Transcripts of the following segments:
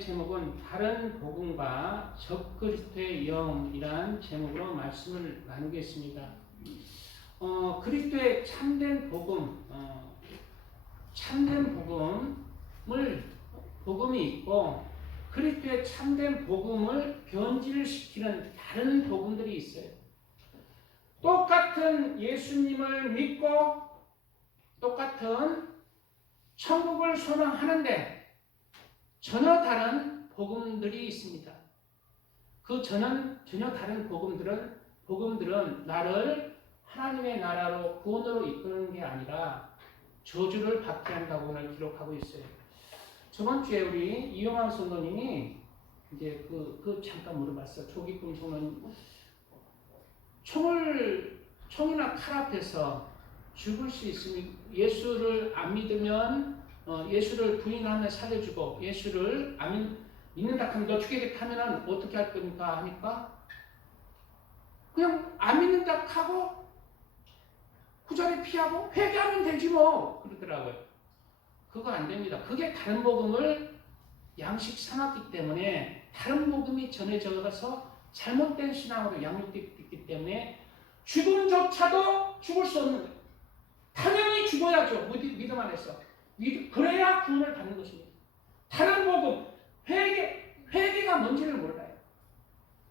제목은 다른 복음과 적그리스도의 영이란 제목으로 말씀을 나누겠습니다. 그리스도의 참된 복음, 참된 복음이 있고 그리스도의 참된 복음을 변질시키는 다른 복음들이 있어요. 똑같은 예수님을 믿고 똑같은 천국을 소망하는데 전혀 다른 복음들이 있습니다. 그 전혀 다른 복음들은 나를 하나님의 나라로 구원으로 이끄는 게 아니라 저주를 받게 한다고 오늘 기록하고 있어요. 저번 주에 우리 이용환 성도님이 이제 잠깐 물어봤어요. 조기쁨 성도님, 총이나 칼 앞에서 죽을 수 있으니 예수를 안 믿으면 예수를 부인하면 살려주고 예수를 안 믿는다 하면 너 죽이겠다 하면 어떻게 할 겁니까? 하니까 그냥 안 믿는다 하고 그 자리 피하고 회개하면 되지 뭐 그러더라고요. 그거 안 됩니다. 그게 다른 복음을 양식 삼았기 때문에 다른 복음이 전해져서 잘못된 신앙으로 양육됐기 때문에 죽음조차도 죽을 수 없는 거예요. 당연히 죽어야죠. 믿음 안에서. 그래야 구원을 받는 것입니다. 다른 복음, 회개가 뭔지를 몰라요.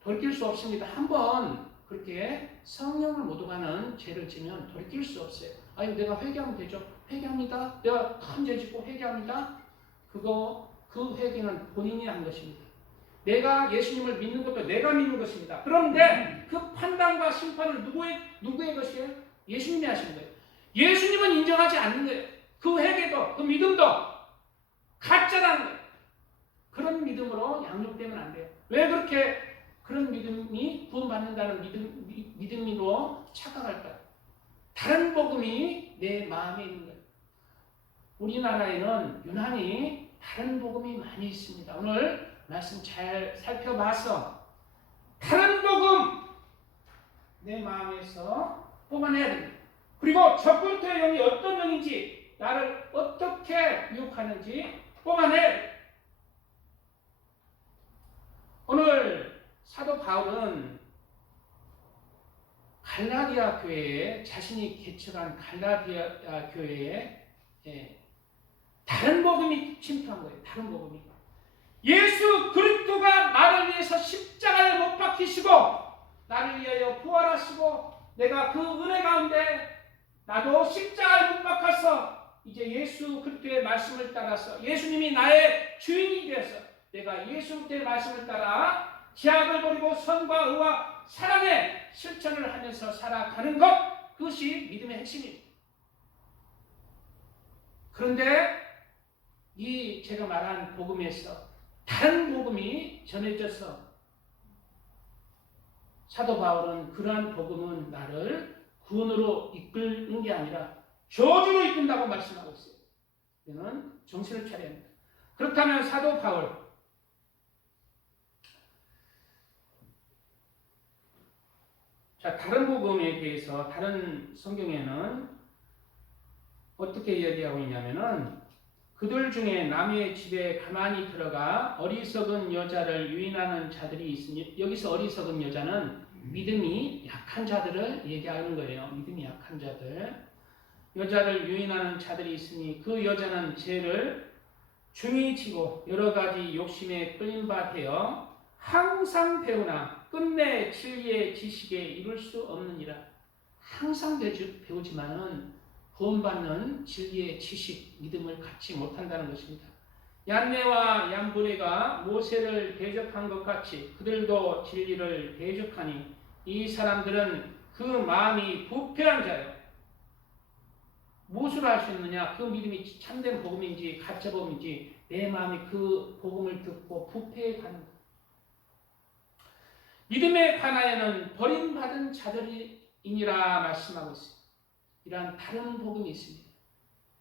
돌이킬 수 없습니다. 한번 그렇게 성령을 못 오가는 죄를 지면 돌이킬 수 없어요. 아니 내가 회개하면 되죠. 회개합니다. 내가 큰 죄 짓고 회개합니다. 그 회개는 본인이 한 것입니다. 내가 예수님을 믿는 것도 내가 믿는 것입니다. 그런데 그 판단과 심판은 누구의 것이에요? 예수님이 하시는 거예요. 예수님은 인정하지 않는 거예요. 그 회개도 그 믿음도 가짜라는 거예요. 그런 믿음으로 양육되면 안 돼요. 왜 그렇게 그런 믿음이 구원받는다는 믿음으로 착각할까요? 다른 복음이 내 마음에 있는 거예요. 우리나라에는 유난히 다른 복음이 많이 있습니다. 오늘 말씀 잘 살펴봐서 다른 복음 내 마음에서 뽑아내야 됩니다. 그리고 적그리스도의 영이 어떤 영인지 나를 어떻게 유혹하는지 뽑아내야 됩니다. 오늘 사도 바울은 갈라디아 교회에 자신이 개척한 갈라디아 교회에 다른 복음이 침투한 거예요. 다른 복음이. 예수 그리스도가 나를 위해서 십자가에 못 박히시고 나를 위하여 부활하시고 내가 그 은혜 가운데 나도 십자가에 못 박혀서 이제 예수 그리스도의 말씀을 따라서 예수님이 나의 주인이 되어서 내가 예수 그리스도의 말씀을 따라 죄악을 버리고 선과 의와 사랑의 실천을 하면서 살아가는 것, 그것이 믿음의 핵심입니다. 그런데 제가 말한 복음에서 다른 복음이 전해져서 사도 바울은 그러한 복음은 나를 구원으로 이끌는 게 아니라 저주로 이끈다고 말씀하고 있어요. 이는 정신을 차려야 합니다. 그렇다면 사도 바울, 다른 복음에 대해서 다른 성경에는 어떻게 이야기하고 있냐면은 그들 중에 남의 집에 가만히 들어가 어리석은 여자를 유인하는 자들이 있으니, 여기서 어리석은 여자는 믿음이 약한 자들을 얘기하는 거예요. 믿음이 약한 자들. 여자를 유인하는 자들이 있으니 그 여자는 죄를 중히 지고 여러 가지 욕심에 끌린 바 되어 항상 배우나 끝내 진리의 지식에 이룰 수 없느니라. 항상 배우지만은 구원받는 진리의 지식, 믿음을 갖지 못한다는 것입니다. 얀네와 얀브레가 모세를 대적한 것 같이 그들도 진리를 대적하니 이 사람들은 그 마음이 부패한 자요. 무엇을 할 수 있느냐? 그 믿음이 참된 복음인지 가짜 복음인지 내 마음이 그 복음을 듣고 부패해 가는 것. 믿음에 관하여는 버림받은 자들이니라 말씀하고 있습니다. 이러한 다른 복음이 있습니다.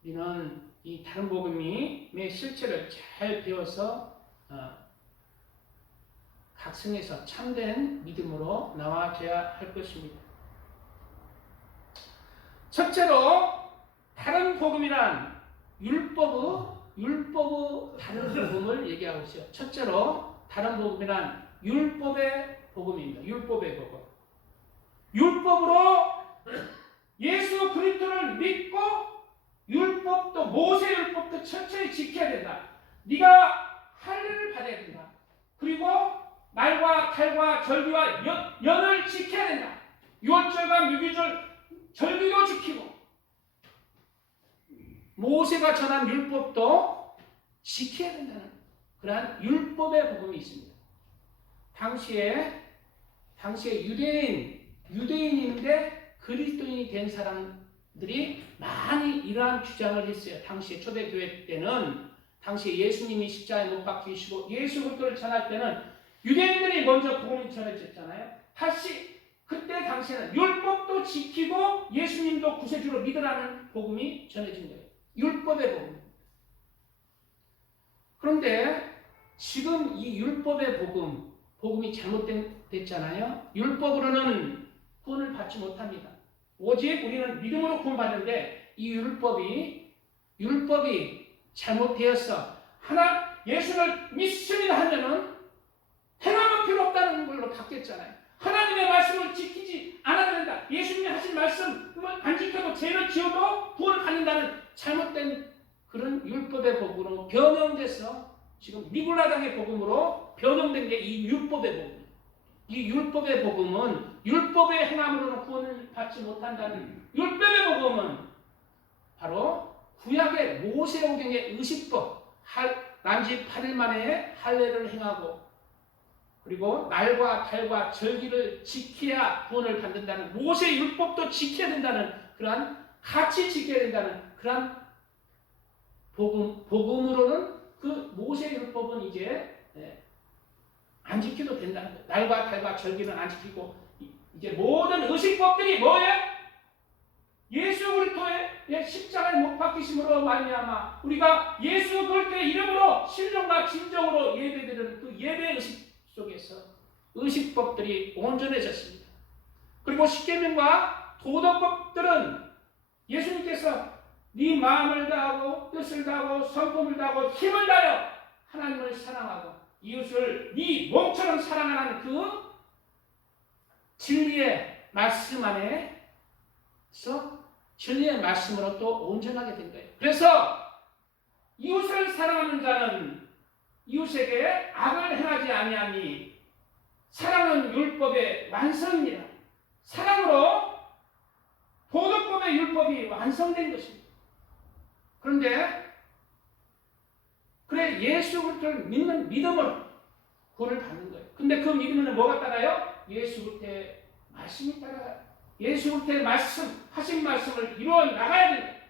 우리는 이 다른 복음의 실체를 잘 배워서 각성해서 참된 믿음으로 나와줘야 할 것입니다. 첫째로 다른 복음이란 율법의 율법의 다른 복음을 얘기하고 있어요. 첫째로 다른 복음이란 율법의 복음입니다. 율법의 복음. 율법으로 예수 그리스도를 믿고 율법도 모세 율법도 철저히 지켜야 된다. 네가 할례를 받아야 된다. 그리고 날과 달과 절기와 연을 지켜야 된다. 유월절과 무교절 절기도 지키고 모세가 전한 율법도 지켜야 된다는 그러한 율법의 복음이 있습니다. 당시에 유대인인데 그리스도인이 된 사람들이 많이 이러한 주장을 했어요. 당시에 초대교회 때는 당시에 예수님이 십자가에 못 박히시고 예수 그리스도를 전할 때는 유대인들이 먼저 복음이 전해졌잖아요. 다시 그때 당시에는 율법도 지키고 예수님도 구세주로 믿으라는 복음이 전해진 거예요. 율법의 복음. 그런데 지금 이 율법의 복음이 잘못됐잖아요. 율법으로는 구원을 받지 못합니다. 오직 우리는 믿음으로 구원받는데 이 율법이 잘못되어서 예수를 믿습니다 하면은 행함은 필요 없다는 걸로 바뀌었잖아요. 하나님의 말씀을 지키지 않아야 된다. 예수님이 하신 말씀을 안 지켜도 죄를 지어도 구원을 받는다는 잘못된 그런 율법의 복음으로 변형돼서 지금 니골라당의 복음으로 변형된 게 이 율법의 복음. 이 율법의 복음은 율법의 행함으로는 구원을 받지 못한다는 율법의 복음은 바로 구약의 모세오경의 의식법, 난지 8일 만에 할례를 행하고 그리고 날과 달과 절기를 지켜야 구원을 받는다는 모세 율법도 지켜야 된다는 그러한 같이 지켜야 된다는 그러한 복음으로는 그 모세 율법은 이제 안 지켜도 된다는 거예요. 날과 달과 절기는 안 지키고 이제 모든 의식법들이 뭐예요? 예수 그리스도의 십자가에 못 박히심으로 말미암아 우리가 예수 그리스도의 이름으로 신령과 진정으로 예배드리는 그 예배 의식 속에서 의식법들이 온전해졌습니다. 그리고 십계명과 도덕법들은 예수님께서 네 마음을 다하고 뜻을 다하고 성품을 다하고 힘을 다하여 하나님을 사랑하고 이웃을 네 몸처럼 사랑하는 그 진리의 말씀 안에서 진리의 말씀으로 또 온전하게 된 거예요. 그래서 이웃을 사랑하는 자는 이웃에게 악을 행하지 아니하니 사랑은 율법의 완성입니다. 사랑으로 도덕법의 율법이 완성된 것입니다. 그런데 그래 예수 그리스도를 믿는 믿음으로 구원을 받는 거예요. 근데 그 믿음에는 뭐가 따라요? 예수 그리스도의 말씀이 따라요. 예수 그리스도의 말씀, 하신 말씀을 이루어 나가야 됩니다.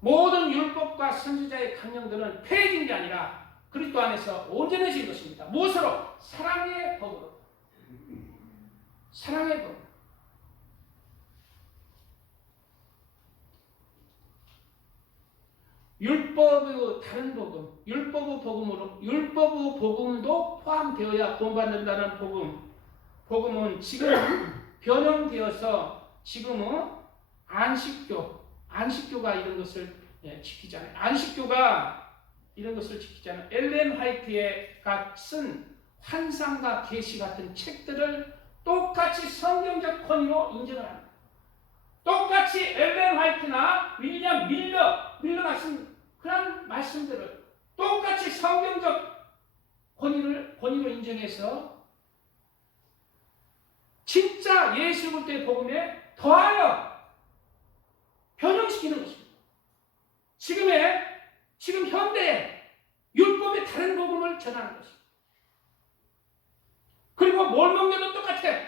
모든 율법과 선지자의 강령들은 폐해진 게 아니라 그리스도 안에서 온전해진 것입니다. 무엇으로? 사랑의 법으로. 사랑의 법. 율법의 다른 복음, 율법의 복음으로 율법의 복음도 포함되어야 구원받는다는 복음은 지금 변형되어서 지금은 안식교가 이런 것을 지키잖아요. 안식교가 이런 것을 지키잖아요. 엘렌 화이트가 쓴 환상과 계시 같은 책들을 똑같이 성경적 권위로 인정을 합니다. 똑같이 엘렌 화이트나 윌리엄 밀러가 쓴 그런 말씀들을 똑같이 성경적 권위로 인정해서 진짜 예수 그리스도의 복음에 더하여 변형시키는 것입니다. 지금 현대에 율법의 다른 복음을 전하는 것입니다. 그리고 몰몬교도 똑같아요.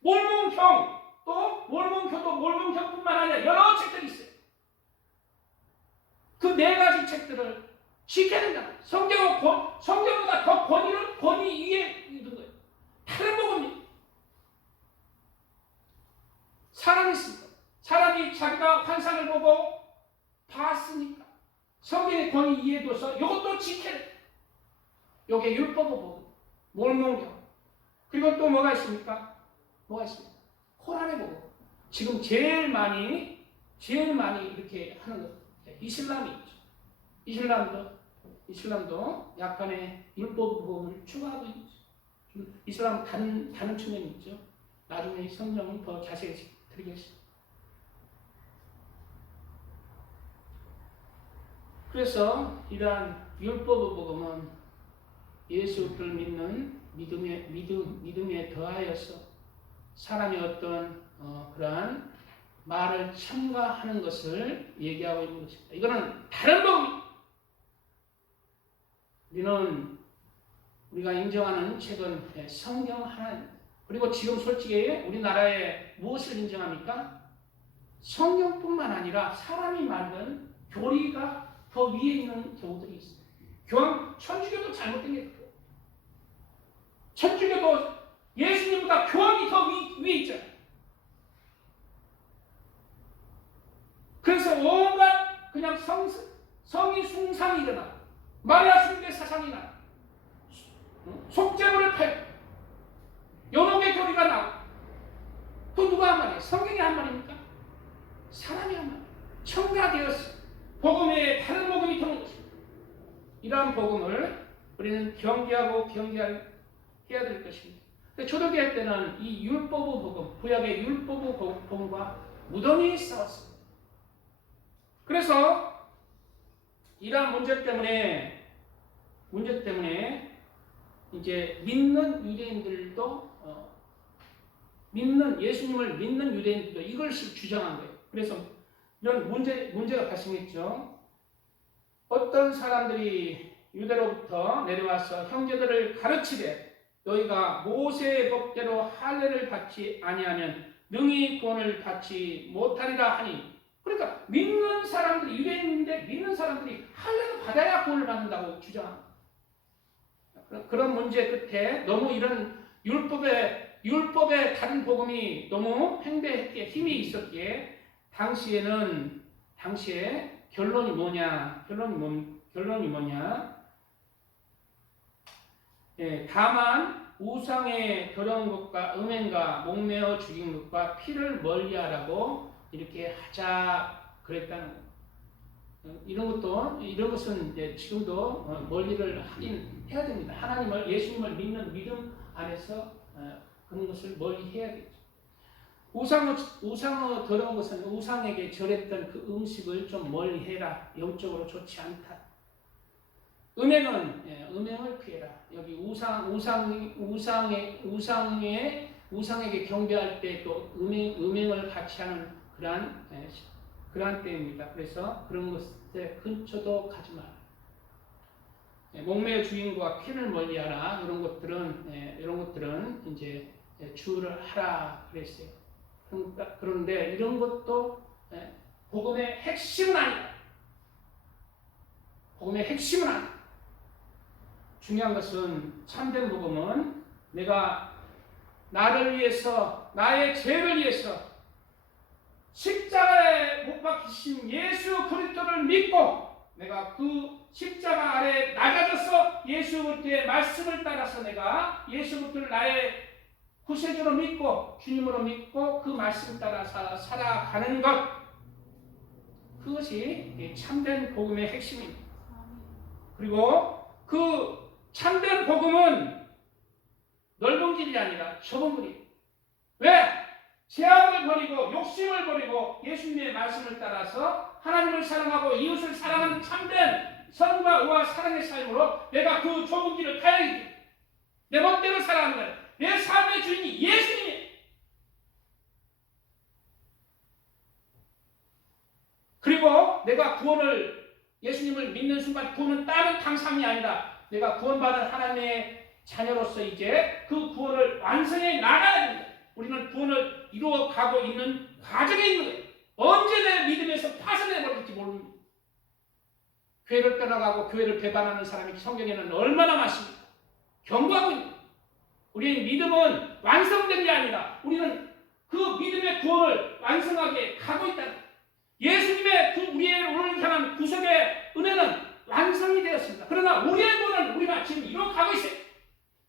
몰몬교도 몰몬교뿐만 아니라 여러 책들이 있어요. 그 네 가지 책들을 지켜야 된다. 성경보다 더 권위 위에 있는 거예요. 다른 복음이 사람이 있습니다. 사람이 자기가 환상을 보고 봤으니까 성경의 권위 이해에 둬서 이것도 지켜야 돼요. 이게 율법의 복음, 몰몬교. 그리고 또 뭐가 있습니까? 코란의 복음. 지금 제일 많이 이렇게 하는 것. 이슬람이 있죠. 이슬람도 약간의 율법 복음을 추구하고 있죠. 이슬람 다른 측면이 있죠. 나중에 성경은 더 자세히 드리겠습니다. 그래서 이러한 율법 복음은 예수를 믿는 믿음에 더하여서 사람이 어떤 그러한 말을 첨가하는 것을 얘기하고 있는 것입니다. 이거는 다른 복음입니다. 우리가 인정하는 책은 성경 하나입니다. 그리고 지금 솔직히 우리나라에 무엇을 인정합니까? 성경뿐만 아니라 사람이 만든 교리가 더 위에 있는 경우들이 있습니다. 천주교도 잘못된 게 있고, 천주교도 예수님보다 교황이 더 위에 있잖아요. 그래서 온갖 그냥 성인 숭상이 일어나, 마리아 숭배 사상이 나, 속죄물을 팔고, 연옥의 교리가 나오고, 또 누가 한 말이에요? 성경이 한 말입니까? 사람이 한 말이에요. 첨가되었어. 복음에 다른 복음이 들어온 것입니다. 이러한 복음을 우리는 경계해야 될 것입니다. 초대교회 때는 이 율법의 복음, 구약의 율법의 복음과 무덤이 싸웠습니다. 그래서 이러한 문제 때문에 이제 예수님을 믿는 유대인들도 이것을 주장한 거예요. 그래서 이런 문제가 발생했죠. 어떤 사람들이 유대로부터 내려와서 형제들을 가르치되 너희가 모세의 법대로 할례를 받지 아니하면 능히 구원을 받지 못하리라 하니, 그러니까 믿는 사람들이, 유대인인데 믿는 사람들이 할례를 받아야 구원을 받는다고 주장합니다. 그런 문제 끝에 너무 이런 율법의 다른 복음이 너무 팽배했기에, 힘이 있었기에 당시에 결론이 뭐냐? 다만 우상에 더러운 것과 음행과 목매어 죽인 것과 피를 멀리하라고 이렇게 하자 그랬다는 거예요. 이런 것은 이제 지금도 멀리를 하긴 해야 됩니다. 예수님을 믿는 믿음 안에서 그런 것을 멀리 해야겠죠. 우상의 더러운 것은 우상에게 절했던 그 음식을 좀 멀리 해라. 영적으로 좋지 않다. 음행을 피해라. 여기 우상에게 경배할 때 또 음행을 같이 하는 그러한 때입니다. 그래서 그런 것에 근처도 가지 마라. 목매의 주인과 피를 멀리하라. 이런 것들은 이제 주의를 하라 그랬어요. 그런데 이런 것도 복음의 핵심은 아니다. 복음의 핵심은 아니다. 중요한 것은 참된 복음은 내가 나를 위해서, 나의 죄를 위해서 십자가에 못 박히신 예수 그리스도를 믿고 내가 그 십자가 아래 낮아져서 예수 그리스도의 말씀을 따라서 내가 예수 그리스도를 나의 구세주로 믿고 주님으로 믿고 그 말씀 따라 살아가는 것, 그것이 참된 복음의 핵심입니다. 그리고 그 참된 복음은 넓은 길이 아니라 좁은 길이에요. 왜? 죄악을 버리고 욕심을 버리고 예수님의 말씀을 따라서 하나님을 사랑하고 이웃을 사랑하는 참된 선과 의와 사랑의 삶으로 내가 그 좁은 길을 가야지. 내 멋대로 살아가는 거예요. 내 삶의 주인이 예수님이에요. 그리고 내가 예수님을 믿는 순간 구원은 다른 당상이 아니라 내가 구원받은 하나님의 자녀로서 이제 그 구원을 완성해 나가야 됩니다. 우리는 구원을 이루어가고 있는 과정에 있는 거예요. 언제 내 믿음에서 파손해 버릴지 모릅니다. 교회를 떠나가고 교회를 배반하는 사람이 성경에는 얼마나 많습니까? 경고하고 있는 거예요. 우리의 믿음은 완성된 게 아니라 우리는 그 믿음의 구원을 완성하게 가고 있다는 거예요. 예수님의 우리를 향한 구속의 은혜는 완성이 되었습니다. 그러나 우리의 구원은 우리가 지금 이뤄가고 있어요.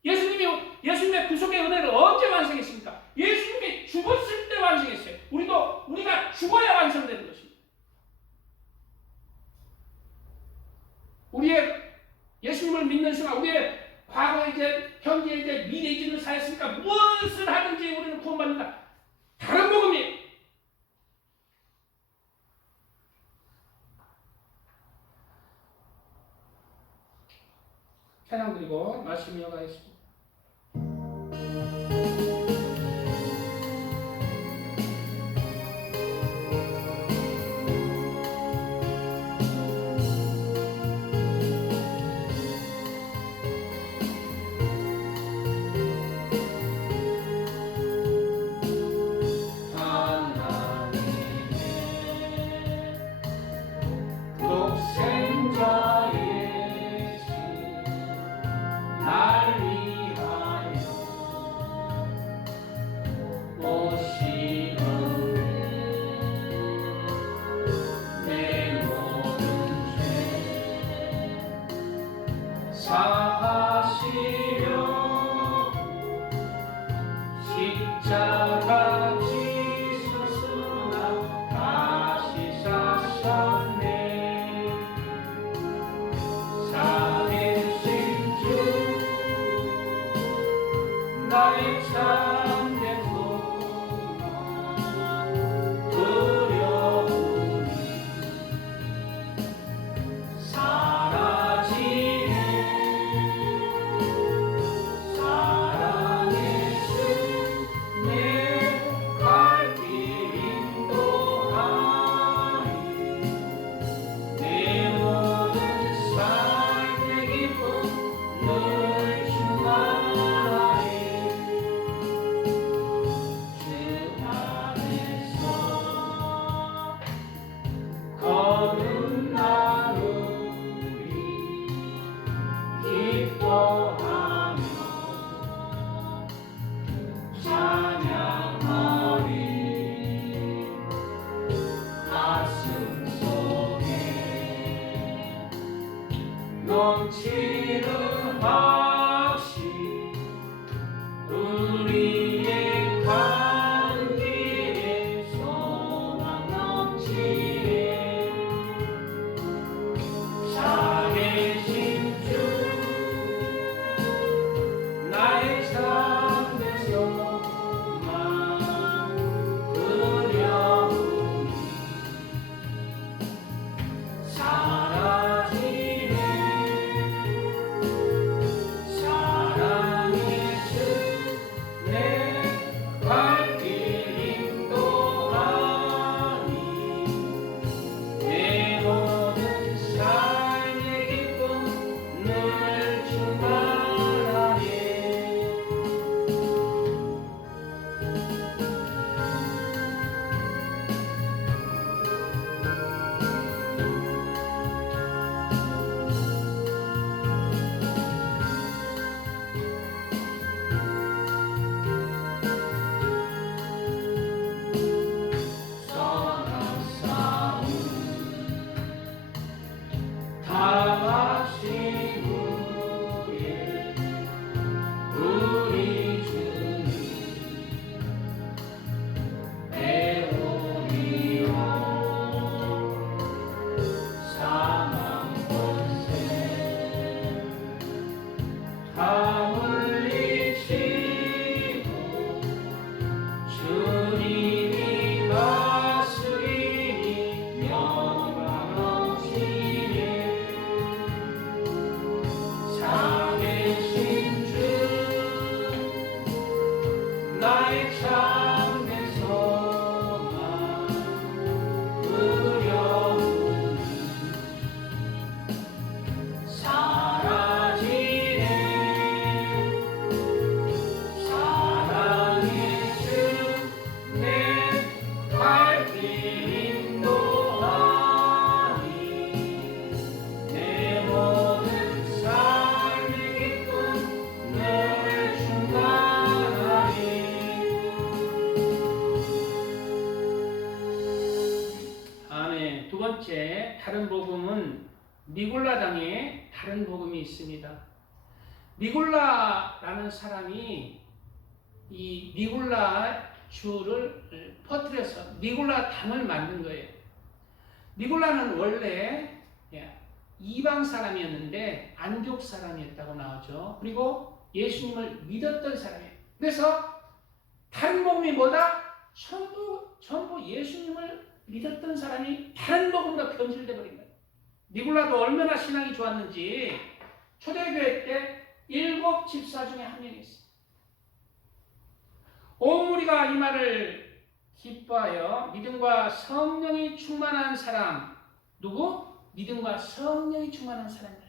예수님의 구속의 은혜를 언제 완성했습니까? 예수님이 죽었을 때 완성했어요. 우리가 죽어야 완성되는 것입니다. 믿는 순간 우리의 과거 이제 현재 이제 미래 이제는 사였으니까 무엇을 하든지 우리는 구원받는다. 다른 복음이 찬양 드리고 말씀 이어가겠습니다. 넘치는 확신 우리의 간 길에 소망 넘치네 살아계신 주 나의 참된 소망 두려움이 다른 복음은 니골라당에 다른 복음이 있습니다. 니골라라는 사람이 이 니골라 주를 퍼뜨려서 니골라 당을 만든 거예요. 니골라는 원래 이방 사람이었는데 안디옥 사람이었다고 나오죠. 그리고 예수님을 믿었던 사람이에요. 그래서 다른 복음이 뭐다? 전부 예수님을 믿었던 사람이 다른 복음으로 변질돼 버린 거예요. 니골라도 얼마나 신앙이 좋았는지 초대교회 때 7 집사 중에 한 명이 있어요. 온 무리가 이 말을 기뻐하여 믿음과 성령이 충만한 사람. 누구? 믿음과 성령이 충만한 사람이에요.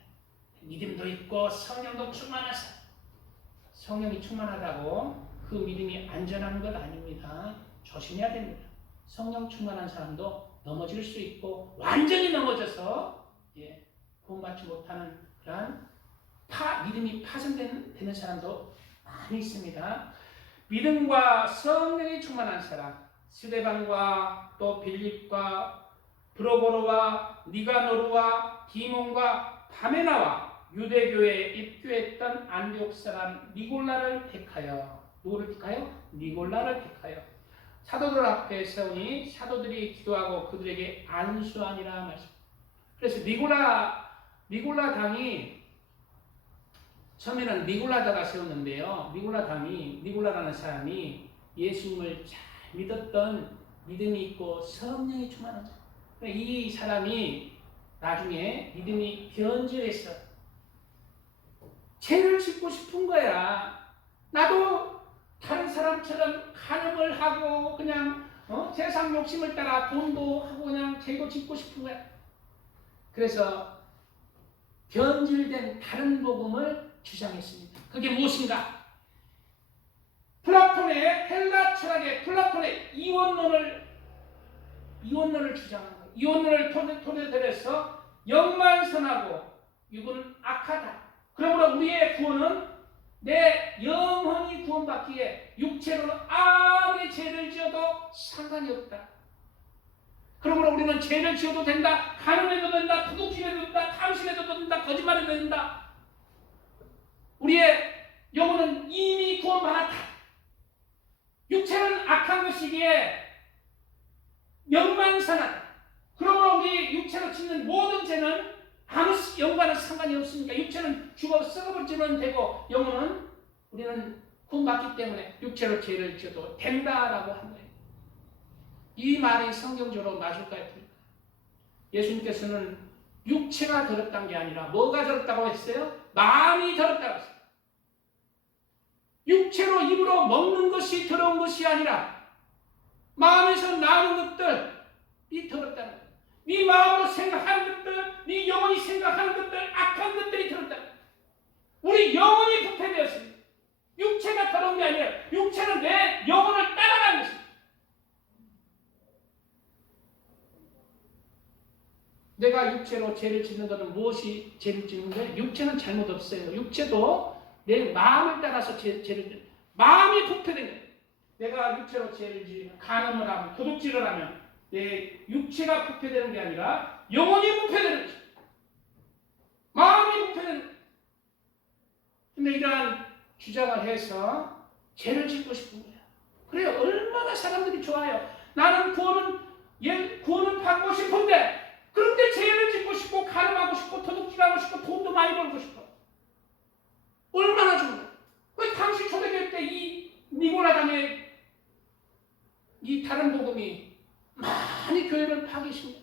믿음도 있고 성령도 충만한 사람. 성령이 충만하다고 그 믿음이 안전한 것 아닙니다. 조심해야 됩니다. 성령 충만한 사람도 넘어질 수 있고 완전히 넘어져서 구원받지 못하는 그러한 믿음이 파손되는 사람도 많이 있습니다. 믿음과 성령이 충만한 사람, 스데반과 또 빌립과 브로보로와 니가노르와 디몬과 바메나와 유대교회에 입교했던 안디옥 사람 니골라를 택하여, 누구를 택하여? 니골라를 택하여 사도들 앞에 세우니 사도들이 기도하고 그들에게 안수하니라 말씀. 그래서 니골라 당이 처음에는 니골라다가 세웠는데요. 니골라라는 사람이 예수님을 잘 믿었던 믿음이 있고 성령이 충만한 사람. 이 사람이 나중에 믿음이 변질했어. 죄를 짓고 싶은 거야. 나도 다른 사람처럼 간음을 하고 그냥 세상 욕심을 따라 돈도 하고 그냥 죄도 짓고 싶은 거야. 그래서 변질된 다른 복음을 주장했습니다. 그게 무엇인가? 헬라 철학의 플라톤의 이원론을 주장한 거예요. 이원론을 토대로 영만 선하고 육은 악하다. 그러므로 우리의 구원은 내 영혼이 구원받기에 육체로 아무리 죄를 지어도 상관이 없다. 그러므로 우리는 죄를 지어도 된다, 간음해도 된다, 도둑질해도 된다, 탐심해도 된다, 거짓말해도 된다. 우리의 영혼은 이미 구원받았다. 육체는 악한 것이기에 영만 선하다. 그러므로 우리 육체로 짓는 모든 죄는 아무 영과는 상관이 없으니까 육체는 죽어 썩어버리면 되고 영혼은 우리는 구원받기 때문에 육체로 죄를 지어도 된다라고 한 거예요. 이 말이 성경적으로 맞을까요? 예수님께서는 육체가 더럽다는 게 아니라 뭐가 더럽다고 했어요? 마음이 더럽다고 했어요. 육체로 입으로 먹는 것이 더러운 것이 아니라 마음에서 나오는 것들이 더럽다는 거예요. 네 마음으로 생각하는 것들, 네 영혼이 생각하는 것들, 악한 것들이 더럽다는 거예요. 우리 영혼이 부패되었습니다. 육체가 더러운 게 아니라 육체는 내 영혼을 따라가는 것입니다. 내가 육체로 죄를 짓는 것은 무엇이 죄를 짓는 거예요? 육체는 잘못 없어요. 육체도 내 마음을 따라서 죄를 짓는 마음이 부패된 거예요. 내가 육체로 죄를 지으면 간음을 하면 도둑질을 하면 내 육체가 부패되는 게 아니라 영혼이 부패되는 것입니다. 마음이 부패되는 거예요. 근데 이러한 주장을 해서 죄를 짓고 싶은 거예요. 그래요. 얼마나 사람들이 좋아요. 나는 구원은 받고 싶은데 그런데 죄를 짓고 싶고 간음하고 싶고 도둑질하고 싶고 돈도 많이 벌고 싶어. 얼마나 좋은 왜 당시 초대교회 때 이 니골라당의 이 다른 복음이 많이 교회를 파괴했습니다.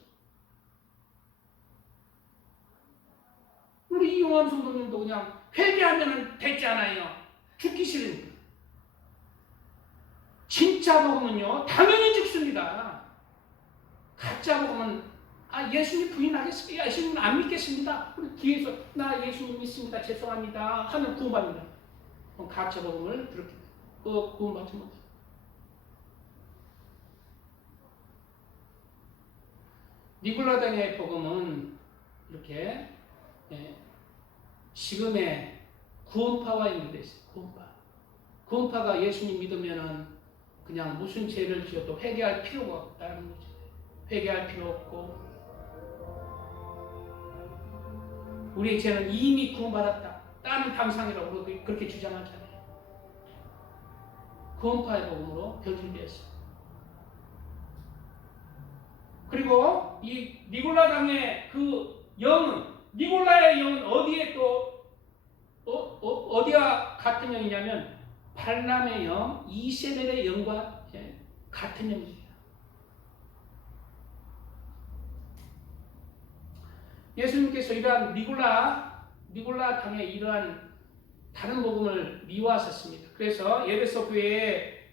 우리 이용환 성도님도 그냥 회개하면 됐잖아요. 죽기 싫으니까. 진짜 복음은요 당연히 죽습니다. 가짜 복음은 예수님 부인하겠습니다. 예수님 안 믿겠습니다. 뒤에서 나 예수님 믿습니다. 죄송합니다. 하면 구원받는다. 그럼 가짜 복음을 그렇게 구원받지 못해. 니골라당의 복음은 이렇게 지금의 구원파와 있는 데 있어요. 구원파가 예수님 믿으면은 그냥 무슨 죄를 지어도 회개할 필요가 없다는 거죠. 회개할 필요 없고 우리의 죄는 이미 구원받았다. 다른 당상이라고 그렇게 주장하잖아요. 구원파의 복음으로 변질되었어요. 그리고 이 니골라당의 그 영은 니골라의 영은 어디에 또 어디가 같은 영이냐면 발람의 영, 이세벨의 영과 같은 영이에요. 예수님께서 이러한 니골라 당의 이러한 다른 복음을 미워하셨습니다. 그래서 예배소 교회에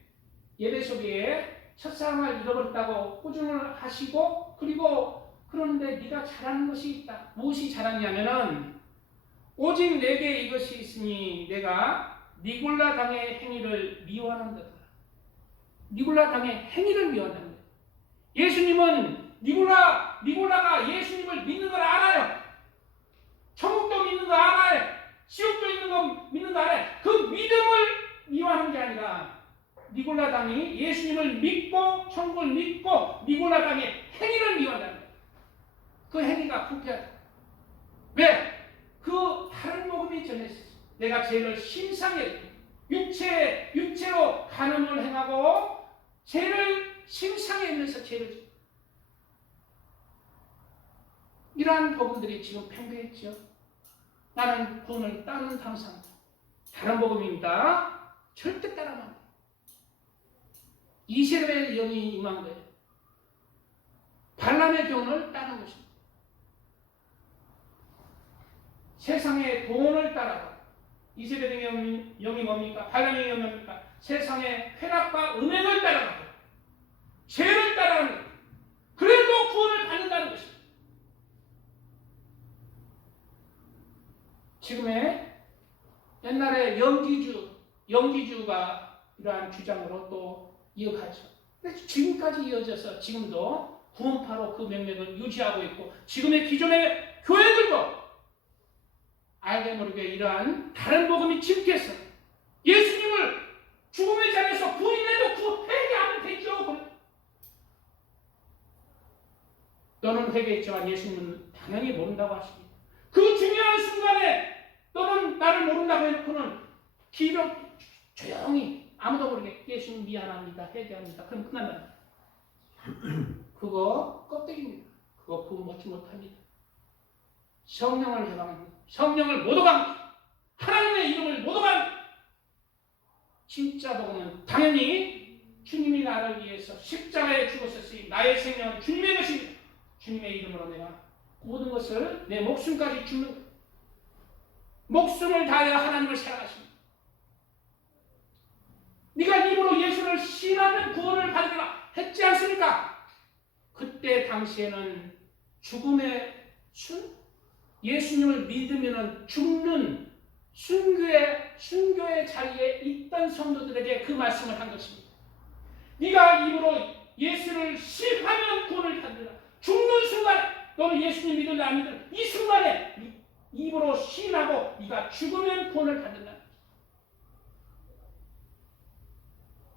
첫사랑을 잃어버렸다고 꾸중을 하시고, 그리고 그런데 네가 잘하는 것이 있다. 무엇이 잘하냐면은 오직 내게 이것이 있으니 내가 니골라 당의 행위를 미워하는다. 니골라 당의 행위를 미워한다. 예수님은 니골라가 예수님을 믿는 걸 알아요. 천국도 믿는 거 알아요. 지옥도 있는 거 믿는 거 알아요. 그 믿음을 미워하는 게 아니라 니골라 당이 예수님을 믿고 천국을 믿고 니골라 당의 행위를 미워한다는 거예요. 그 행위가 부패하다. 왜? 그 다른 복음이 전했어요. 내가 죄를 심상히 육체로 간음을 행하고 죄를 심상히 하면서 죄를 이러한 복음들이 지금 팽배했죠. 나는 구원을 따르는 당상 다른 복음입니다. 절대 따르면 안 돼. 이세벨의 영이 임한 거예요. 발람의 교훈을 따르는 것입니다. 세상의 돈을 따라가. 이세벨의 영이 뭡니까? 발람의 영이 뭡니까? 세상의 쾌락과 음행을 따라가고 죄를 따라가는 거예요. 그래도 구원을 받는다는 것입니다. 지금의 옛날에 영지주가 이러한 주장으로 또 이어가죠. 지금까지 이어져서 지금도 구원파로 그 맥락을 유지하고 있고, 지금의 기존의 교회들도 알게 모르게 이러한 다른 복음이 집계해서 예수님을 죽음의 자리에서 부인해도 회개하면 되죠. 너는 회개했지만 예수님은 당연히 모른다고 하십니다. 그 중요한 순간에 너는 나를 모른다고 해놓고는 길을 조용히 아무도 모르게 예수님 미안합니다, 회개합니다. 그럼 끝난다. 그거 껍데기입니다. 그거 구원 먹지 못합니다. 성령을 해방합니다. 성령을 못 오갑니다. 하나님의 이름을 못 오갑니다. 진짜 복음은 당연히 주님이 나를 위해서 십자가에 죽으셨으니 나의 생명은 주님의 것입니다. 주님의 이름으로 내가 모든 것을 내 목숨까지 주는 거예요. 목숨을 다하여 하나님을 사랑하십니다. 네가 입으로 예수를 신하면 구원을 받으리라 했지 않습니까? 그때 당시에는 죽음의 예수님을 믿으면 죽는 순교의 자리에 있던 성도들에게 그 말씀을 한 것입니다. 네가 입으로 예수를 신하면 구원을 받으리라. 죽는 순간 너는 예수님 믿을래 안 믿을래? 이 순간에 입으로 신하고 네가 죽으면 구원을 받는다.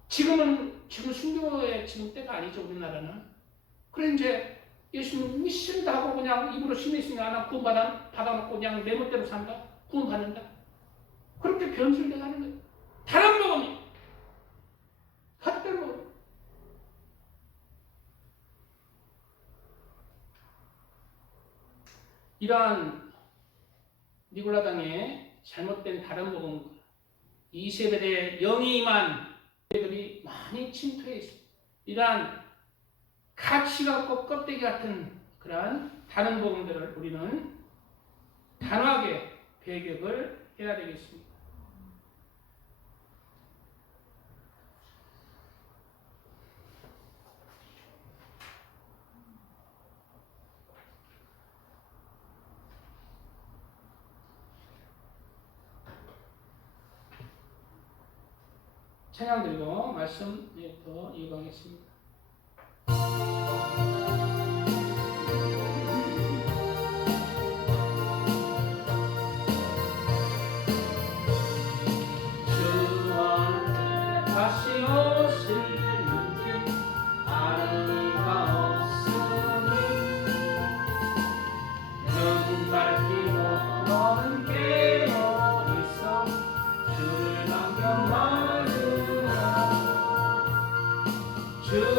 지금 순교의 지금 때가 아니죠, 우리나라는. 그래 이제 예수님 믿습니다 하고 그냥 입으로 신했으니까 나 구원 받아놓고 그냥 내 멋대로 산다. 구원 받는다. 그렇게 변질돼 가는 거예요. 다른 복음이 헛된 복음. 이러한 니골라 당의 잘못된 다른 복음, 이세벨의 영이 임한 들이 많이 침투해 있습니다. 이러한 가치 같고 껍데기 같은 그러한 다른 복음들을 우리는 단호하게 배격을 해야 되겠습니다. 찬양 드리고 말씀 더 이어가겠습니다. 다시 오실는지 아는 이가 없으니 눈 밝히고 너는 깨어있어 주를 남겨 말으라. 주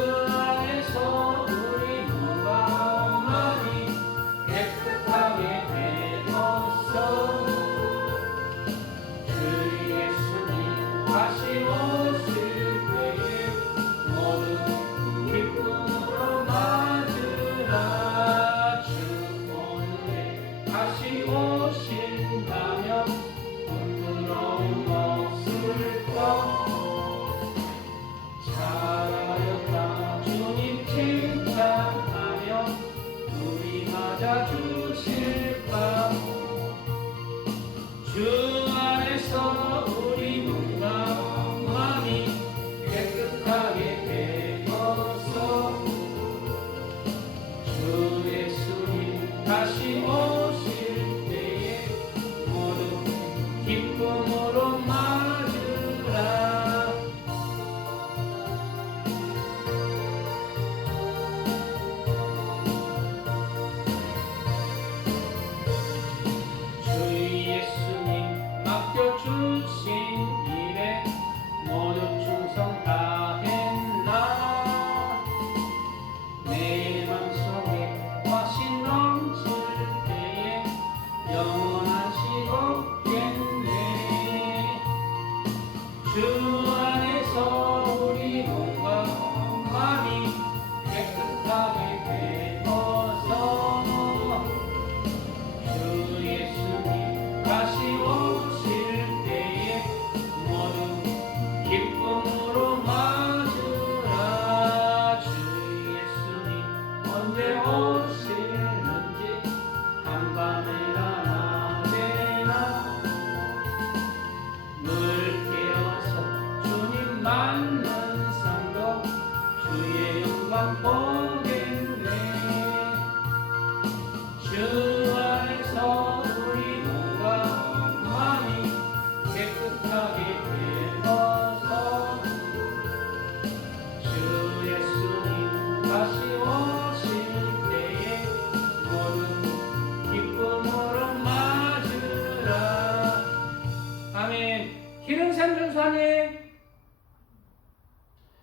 교사니?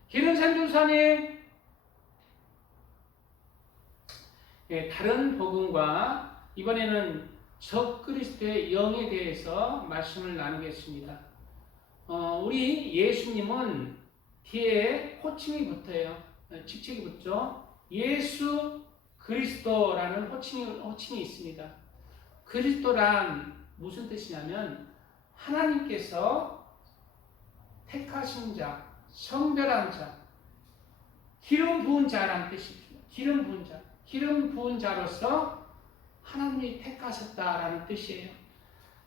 기름산 교사니? 예, 다른 복음과 이번에는 적그리스도의 영에 대해서 말씀을 나누겠습니다. 우리 예수님은 뒤에 호칭이 붙어요. 직책이 붙죠. 예수 그리스도라는 호칭이 있습니다. 그리스도란 무슨 뜻이냐면 하나님께서 택하신 자, 성별한 자, 기름 부은 자라는 뜻입니다. 기름 부은 자, 기름 부은 자로서 하나님이 택하셨다라는 뜻이에요.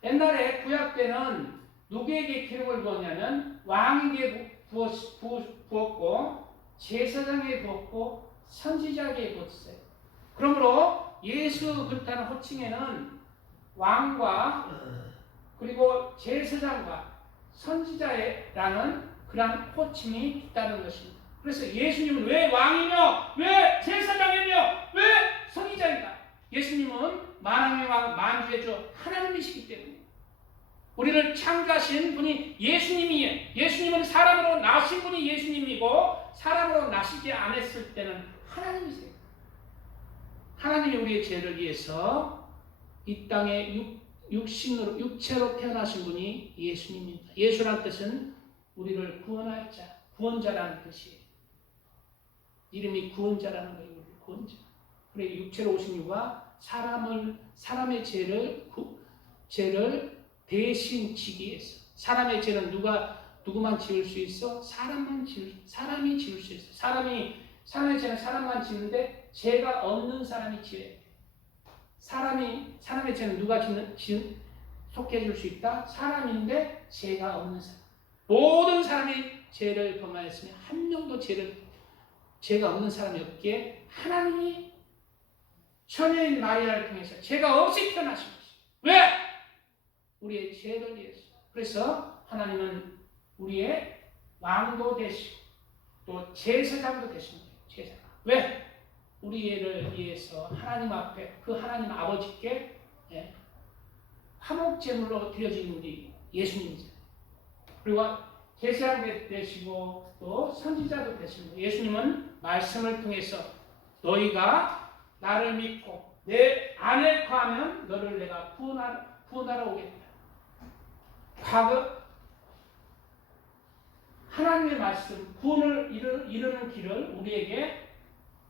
옛날에 구약 때는 누구에게 기름을 부었냐면 왕에게 부었고 제사장에게 부었고 선지자에게 부었어요. 그러므로 예수 그리스도라는 호칭에는 왕과 그리고 제사장과 선지자라는 그런 호칭이 있다는 것입니다. 그래서 예수님은 왜 왕이며 왜 제사장이며 왜 선지자인가? 예수님은 만왕의 왕 만주의 주 하나님이시기 때문에 우리를 창조하신 분이 예수님이에요. 예수님은 사람으로 나신 분이 예수님이고 사람으로 나시지 않았을 때는 하나님이세요. 하나님이 우리의 죄를 위해서 이 땅에 육체로 태어나신 분이 예수님입니다. 예수라는 뜻은 우리를 구원할 자, 구원자라는 뜻이에요. 이름이 구원자라는 거예요. 구원자. 그래 육체로 오신 이유가 사람의 죄를 대신 지기 위해서. 사람의 죄는 누구만 지을 수 있어? 사람이 지을 수 있어. 사람의 죄는 사람만 지는데 죄가 없는 사람이 지어야 돼. 사람의 죄는 누가 속해 줄 수 있다? 사람인데 죄가 없는 사람. 모든 사람이 죄를 범하였으며 한 명도 죄가 없는 사람이 없기에 하나님이 처녀인 마리아를 통해서 죄가 없이 태어나신 것이죠. 왜? 우리의 죄를 위해서. 그래서 하나님은 우리의 왕도 되시고 또 제사장도 되십니다. 제사장. 왜? 우리를 위해서 하나님 앞에 그 하나님 아버지께 화목제물로 드려진 우리 예수님이죠. 그리고 제사장 되시고 또 선지자도 되십니다. 예수님은 말씀을 통해서 너희가 나를 믿고 내 안에 거하면 너를 내가 구원하러 오겠다. 과거 하나님의 말씀, 구원을 이루는 길을 우리에게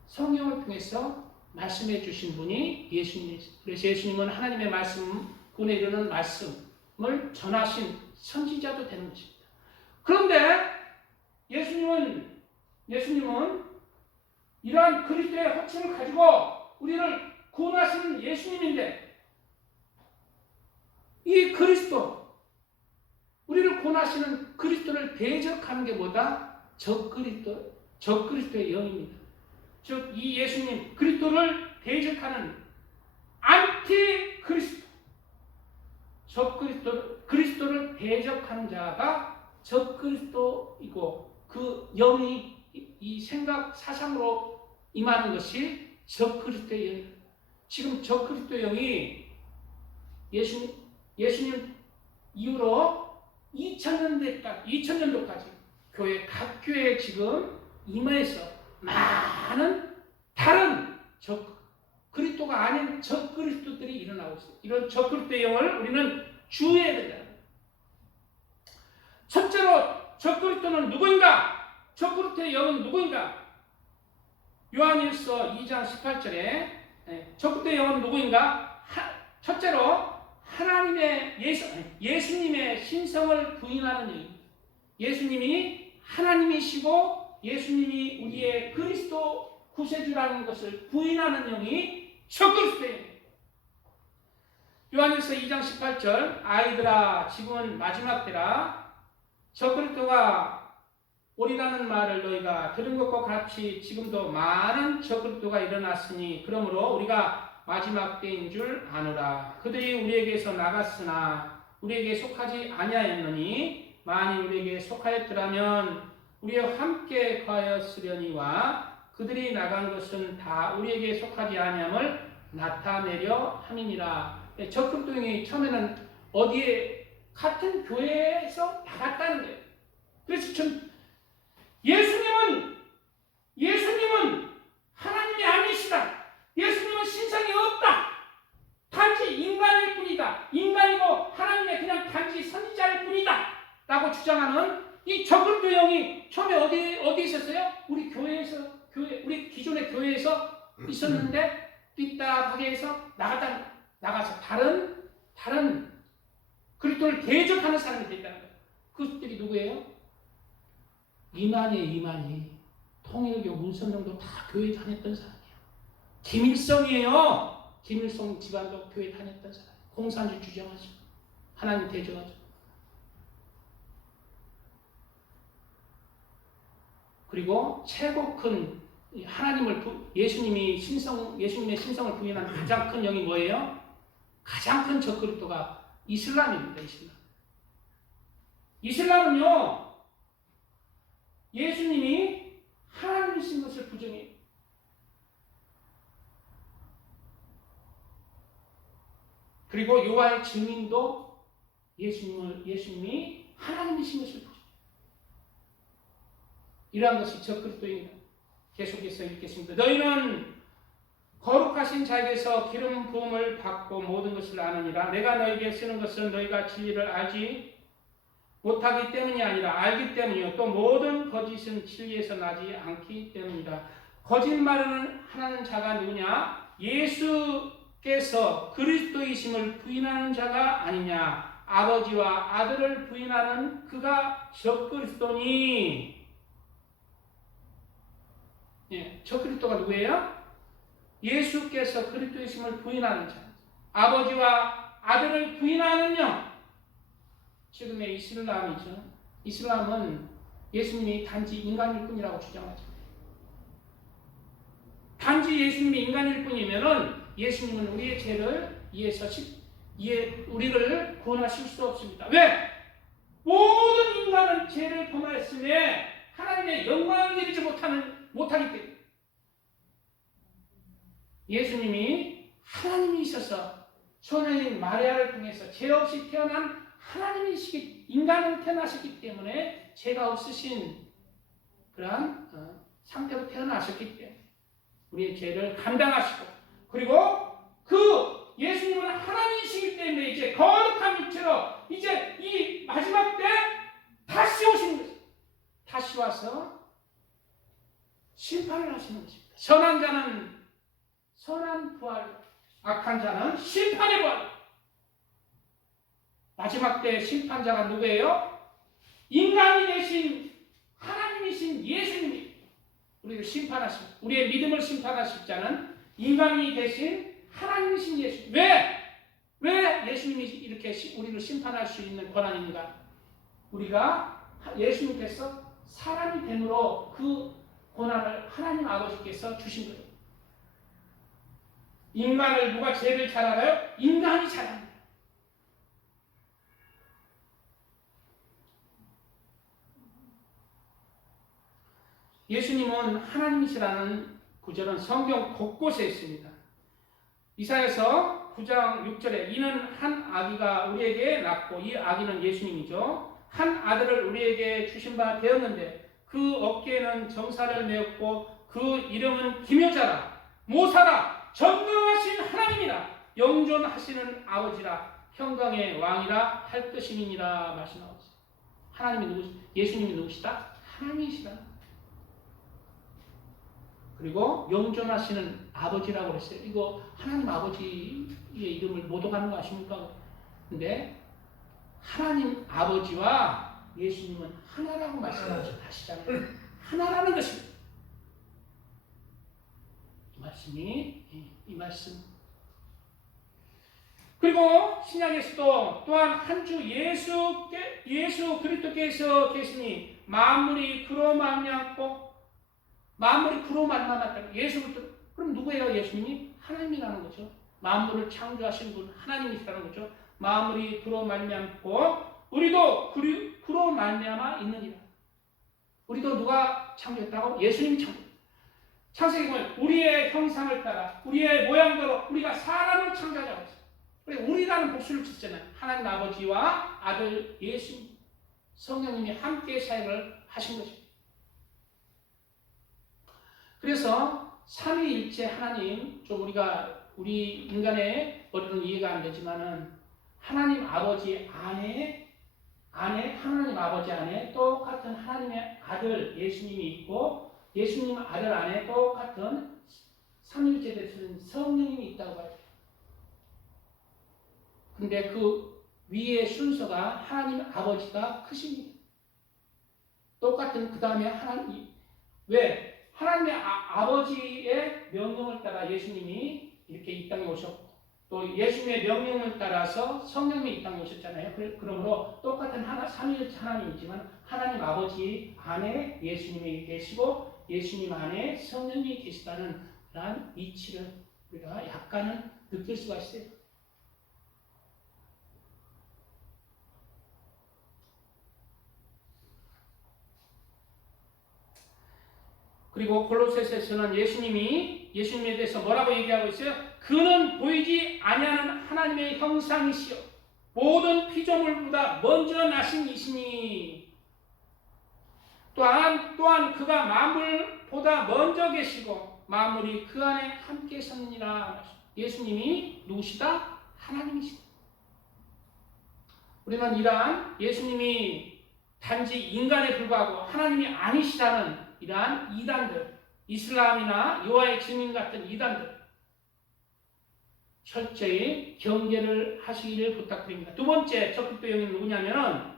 성경을 통해서 말씀해 주신 분이 예수님이십니다. 그래서 예수님은 하나님의 말씀, 구원에 이르는 말씀을 전하신 선지자도 되는 것입니다. 그런데 예수님은 이러한 그리스도의 호칭을 가지고 우리를 구원하시는 예수님인데 이 그리스도, 우리를 구원하시는 그리스도를 대적하는 게 뭐다? 적그리스도의 영입니다. 즉 이 예수님 그리스도를 대적하는 안티 그리스도, 그리스도를 대적하는 자가 적그리스도이고 그 영이 이 생각 사상으로 임하는 것이 적그리스도의 영입니다. 지금 적그리스도의 영이 예수님 이후로 2000년도까지 각 교회에 지금 임해서 많은 다른 그리스도가 아닌 적그리스도들이 일어나고 있어요. 이런 적그리스도의 영을 우리는 주의해야 된다. 첫째로 적그리스도는 누구인가? 적그리스도의 영은 누구인가? 요한일서 2장 18절에 적그리스도의 영은 누구인가? 첫째로 하나님의 예수님의 신성을 부인하는 영입니다. 예수님이 하나님이시고 예수님이 우리의 그리스도 구세주라는 것을 부인하는 영이 적그리스도의 영입니다. 요한일서 2장 18절 아이들아 지금은 마지막 때라 적그리스도가 오리라는 말을 너희가 들은 것과 같이 지금도 많은 적그리스도가 일어났으니 그러므로 우리가 마지막 때인 줄 아노라. 그들이 우리에게서 나갔으나 우리에게 속하지 아니하였느니 만일 우리에게 속하였더라면 우리와 함께 거하였으려니와 그들이 나간 것은 다 우리에게 속하지 아니함을 나타내려 함이니라. 적그리스도 영이 처음에는 어디에 같은 교회에서 나갔다는 거예요. 그래서 예수님은 하나님이 아니시다. 예수님은 신성이 없다. 단지 인간일 뿐이다. 인간이고 하나님의 그냥 단지 선지자일 뿐이다. 라고 주장하는 이 저글도 형이 처음에 어디 있었어요? 우리 우리 기존의 교회에서 있었는데 삐딱하게 해서 나가서 다른 그리스도를 대적하는 사람이 됐다는 거예요. 그들이 누구예요? 이만희. 통일교 문선명도 다 교회 다녔던 사람이에요. 김일성이에요. 김일성 집안도 교회 다녔던 사람. 공산주의 주장하죠. 하나님 대적하죠. 그리고 최고 큰 예수님의 신성을 부인하는 가장 큰 영이 뭐예요? 가장 큰 적그리스도가 이슬람입니다. 이슬람은요, 예수님이 하나님이신 것을 부정해요. 그리고 요한의 증인도 예수님이 하나님이신 것을 부정해요. 이러한 것이 적그리스도입니다. 계속해서 읽겠습니다. 너희는 거룩하신 자에게서 기름 부음을 받고 모든 것을 아느니라. 내가 너희에게 쓰는 것은 너희가 진리를 알지 못하기 때문이 아니라 알기 때문이요. 또 모든 거짓은 진리에서 나지 않기 때문이다. 거짓말을 하는 자가 누구냐? 예수께서 그리스도이심을 부인하는 자가 아니냐? 아버지와 아들을 부인하는 그가 적그리스도니. 적그리스도가 누구예요? 예수께서 그리스도이심을 부인하는 자. 아버지와 아들을 부인하는 영. 지금의 이슬람이죠. 이슬람은 예수님이 단지 인간일 뿐이라고 주장하죠. 단지 예수님이 인간일 뿐이면은 예수님은 우리의 죄를 우리를 구원하실 수 없습니다. 왜? 모든 인간은 죄를 범하였음에 하나님의 영광을 누리지 못하기 때문에. 예수님이 하나님이셔서 소녀인 마리아를 통해서 죄 없이 태어난 하나님이시기, 인간으로 태어나셨기 때문에 죄가 없으신 그러한 상태로 태어나셨기 때문에 우리의 죄를 감당하시고, 그리고 그 예수님은 하나님이시기 때문에 이제 거룩한 육체로 이제 이 마지막 때 다시 오시는 것입니다. 다시 와서 심판을 하시는 것입니다. 선한 자는 선한 부활, 악한 자는 심판의 부활. 마지막 때 심판자가 누구예요? 인간이 되신 하나님이신 예수님이 우리를 심판하십니다. 우리의 믿음을 심판하실 자는 인간이 되신 하나님이신 예수님. 왜 예수님이 이렇게 우리를 심판할 수 있는 권한인가? 우리가 예수님께서 사람이 됨으로 그 권한을 하나님 아버지께서 주신 거예요. 인간을 누가 죄를 잘 알아요? 인간이 잘 압니다. 예수님은 하나님이시라는 구절은 성경 곳곳에 있습니다. 이사야서 9장 6절에 이는 한 아기가 우리에게 낳고, 이 아기는 예수님이죠. 한 아들을 우리에게 주신 바 되었는데 그 어깨에는 정사를 메었고 그 이름은 기묘자라, 모사라, 전능하신 하나님이라, 영존하시는 아버지라, 평강의 왕이라 할 것임이니라 말씀하고 있어요. 예수님이 누구시다? 하나님이시다. 그리고 영존하시는 아버지라고 그랬어요. 이거 하나님 아버지의 이름을 모독하는 거 아십니까? 근데 하나님 아버지와 예수님은 하나라고 말씀하시잖아요. 하나라는 것입니다. 이 말씀. 그리고 신약에서도 또한 한 주 예수 그리스도께서 계시니 만물이 그로 말미암고, 만물이 그로 말미암았다. 예수부터. 그럼 누구예요? 예수님이 하나님이라는 거죠. 만물을 창조하신 분 하나님이시라는 거죠. 만물이 그로 말미암고 우리도 그로 말미암아 있느니라. 우리도 누가 창조했다고? 예수님이 창조했다. 창세기 보면 우리의 형상을 따라 우리의 모양대로 우리가 사람을 창조하자고 했어요. 우리라는 복수를 짓잖아요. 하나님 아버지와 아들 예수님. 성령님이 함께 사역을 하신 것입니다. 그래서 삼위일체 하나님, 좀 우리 인간의 머리로는 이해가 안 되지만은 하나님 아버지 안에 하나님 아버지 안에 똑같은 하나님의 아들 예수님이 있고, 예수님 아들 안에 똑같은 삼위일체 되시는 성령님이 있다고 하죠. 근데 그 위의 순서가 하나님 아버지가 크십니다. 똑같은 그 다음에 하나님, 왜? 하나님의 아버지의 명령을 따라 예수님이 이렇게 이 땅에 오셨고, 또 예수님의 명령을 따라서 성령님이 이 땅에 오셨잖아요. 그러므로 똑같은 삼위일체 하나님이지만 하나님 아버지 안에 예수님이 계시고 예수님 안에 성령님이 계시다는 그런 이치를 우리가 약간은 느낄 수가 있어요. 그리고 골로새서에서는 예수님에 대해서 뭐라고 얘기하고 있어요? 그는 보이지 아니하는 하나님의 형상이시요 모든 피조물보다 먼저 나신 이시니 또한 그가 만물보다 먼저 계시고 만물이 그 안에 함께 섰느니라. 예수님이 누구시다? 하나님이시다. 우리는 이러한 예수님이 단지 인간에 불과하고 하나님이 아니시다는 이러한 이단들, 이슬람이나 여호와의 증인 같은 이단들 철저히 경계를 하시기를 부탁드립니다. 두 번째 적그리스도 영이 누구냐면은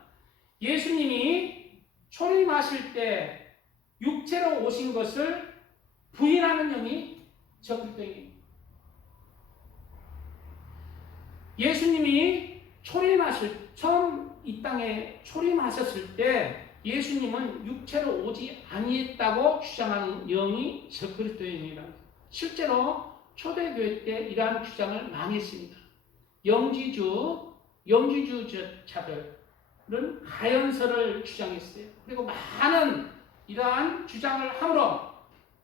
예수님이 초림하실 때 육체로 오신 것을 부인하는 영이 적그리스도 영입니다. 예수님이 처음 이 땅에 초림하셨을 때 예수님은 육체로 오지 아니했다고 주장하는 영이 적그리스도의 영이라는 거예요. 실제로 초대교회 때 이러한 주장을 많이 했습니다. 영지주자들은 가연설을 주장했어요. 그리고 많은 이러한 주장을 함으로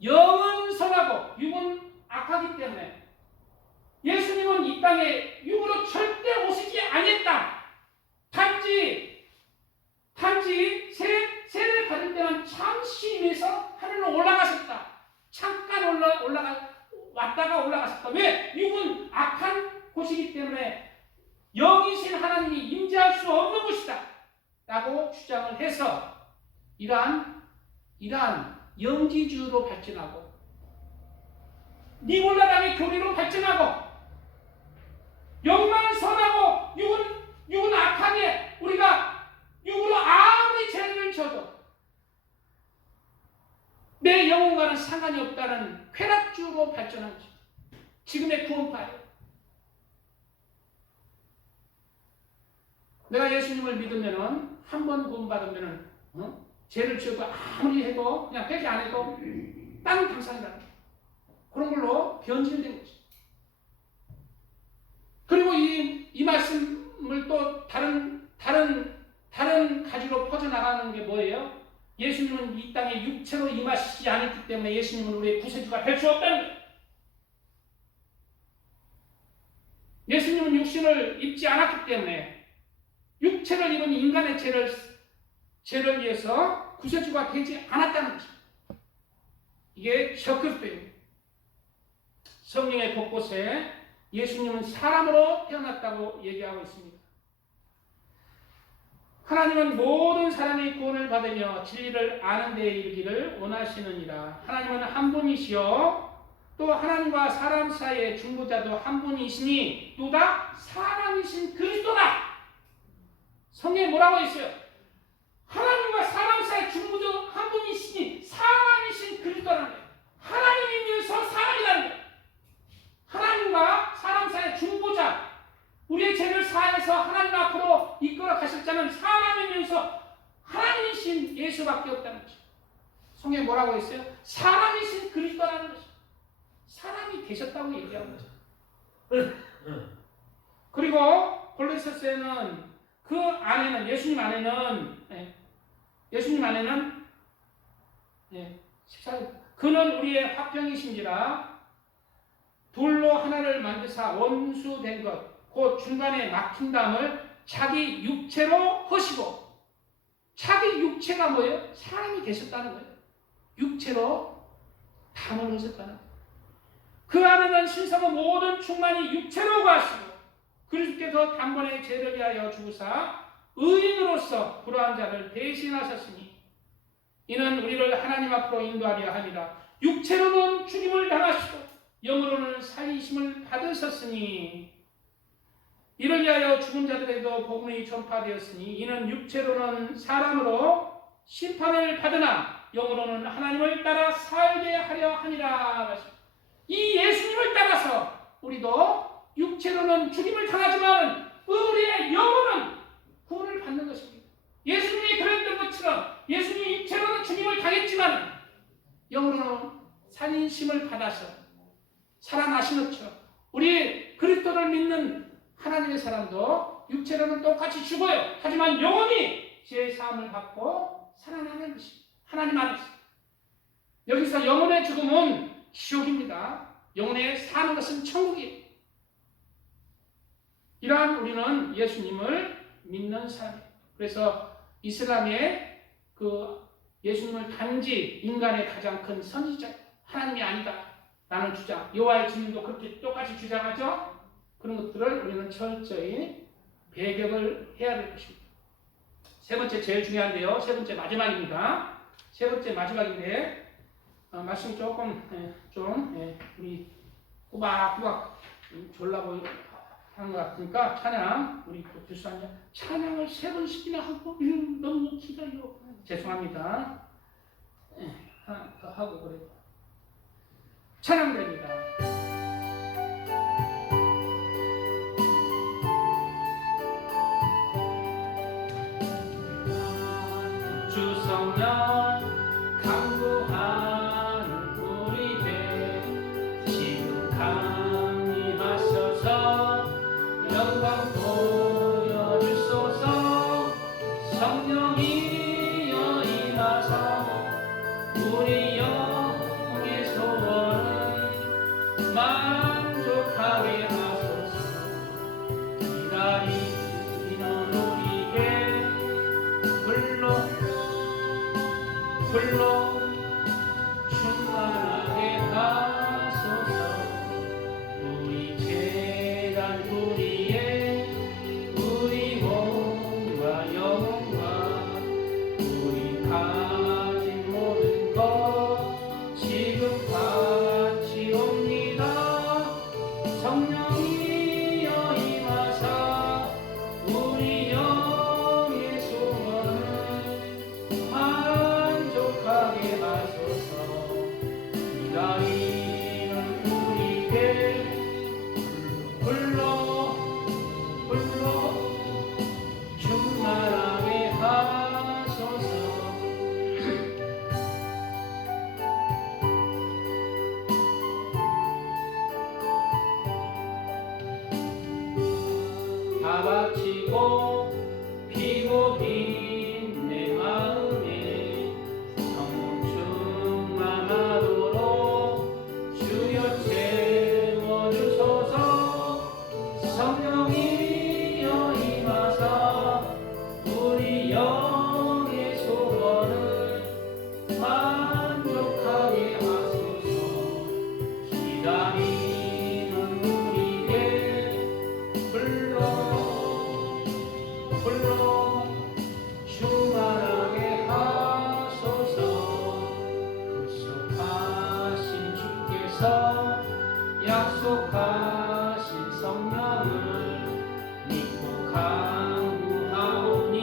영은 선하고 육은 악하기 때문에 예수님은 이 땅에 육으로 절대 오시지 아니했다. 단지 세례 받을 때만 잠시 임해서 하늘로 올라가셨다. 잠깐 왔다가 올라가셨다. 왜? 육은 악한 곳이기 때문에 영이신 하나님이 임재할 수 없는 곳이다 라고 주장을 해서 이러한 영지주의로 발전하고 니골라당의 교리로 발전하고 영만 선하고 육은 악하게 우리가 육으로 아무리 죄를 져도 내 영혼과는 상관이 없다는 쾌락주의로 발전한 것입니다. 지금의 구원파예요. 내가 예수님을 믿으면은 한 번 구원받으면은 죄를 지어도 아무리 해도 그냥 회개 안 해도 땅 당상이라는 그런 걸로 변질된 거죠. 그리고 이 말씀을 또 다른 가지로 퍼져나가는 게 뭐예요? 예수님은 이 땅에 육체로 임하시지 않았기 때문에 예수님은 우리의 구세주가 될 수 없다는 거예요. 예수님은 육신을 입지 않았기 때문에 육체를 입은 인간의 죄를 위해서 구세주가 되지 않았다는 것입니다. 이게 적그리스도입니다. 성경의 곳곳에 예수님은 사람으로 태어났다고 얘기하고 있습니다. 하나님은 모든 사람이 구원을 받으며 진리를 아는 데에 이르기를 원하시느니라. 하나님은 한 분이시요 또 하나님과 사람 사이의 중보자도 한 분이시니 누구다? 사람이신 그리스도다. 성경에 뭐라고 했어요? 하나님과 사람 사이의 중보자 한 분이시니 사람이신 그리스도라는 거예요. 하나님이면서 사람이라는 거예요. 하나님과 사람 사이의 중보자, 우리의 죄를 사해서 하나님 앞으로 이끌어 가실 자는 사람이면서 하나님이신 예수밖에 없다는 거죠. 성경에 뭐라고 했어요? 사람이신 그리스도라는 거죠. 사람이 되셨다고 얘기하는 거죠. 그리고 골로새서에는 그 안에는 예수님 안에는 14절 그는 우리의 화평이신지라 둘로 하나를 만드사 원수된 것 곧 중간에 막힌 담을 자기 육체로 허시고 자기 육체가 뭐예요? 사람이 되셨다는 거예요. 육체로 담을 하셨다는 거예요. 그 안에는 신성의 모든 충만이 육체로 가시고 그리스도께서 단번에 죄를 위하여 죽으사 의인으로서 불의한 자를 대신하셨으니 이는 우리를 하나님 앞으로 인도하려 함이라. 육체로는 죽임을 당하시고 영으로는 살리심을 받으셨으니 이를 위하여 죽은 자들에게도 복음이 전파되었으니 이는 육체로는 사람으로 심판을 받으나 영으로는 하나님을 따라 살게 하려 함이라. 이 예수님을 따라서 우리도 육체로는 죽임을 당하지만 우리의 영혼은 구원을 받는 것입니다. 예수님이 그랬던 것처럼 예수님이 육체로는 죽임을 당했지만 영으로는 살인심을 받아서 살아나신 것처럼 우리 그리스도를 믿는 하나님의 사람도 육체로는 똑같이 죽어요. 하지만 영혼이 죄의 사함을 받고 살아나는 것입니다. 하나님 안에서. 여기서 영혼의 죽음은 지옥입니다. 영혼의 사는 것은 천국이에요. 이러한 우리는 예수님을 믿는 사람이에요. 그래서 이슬람의 그 예수님을 단지 인간의 가장 큰 선지자, 하나님이 아니다 라는 주장, 여호와의 증인도 그렇게 똑같이 주장하죠. 그런 것들을 우리는 철저히 배격을 해야 될 것입니다. 세 번째 제일 중요한데요. 세 번째 마지막입니다. 세 번째 마지막인데 말씀 조금 우리 꼬박꼬박 졸라 보이는 것 같으니까 찬양 우리 교수님 찬양을 세 번씩이나 하고 너무 기다려. 죄송합니다. 하나 더 하고 그래요. 찬양됩니다. 주성령 강구하는 우리들 지금 강림하셔서 영광 보여주소서. 성령이여 임하사 우리 영의 소원을 만족하게 하소서. 기다리는 우리에게 불러 충만하게 하소서. 우리 재단 우리의 우리 몸과 영혼과 우리 가진 모든 것 지금 바치옵니다. 성령이여 임하사 우리 영의 소원을 만족하게 하소서. 기다리는 우리에게 불러 충만하게 하소서. 다 바치고 피고 빈 내 마음에 성령 충만하도록 주여 채워주소서. 성령이여 임하사 우리 영의 소원을 만족하게 하소서. 기다리는 우리에게 불러 충만하게 하소서. 급속하신 주께서 약속하신 성령을 믿고 간구하오니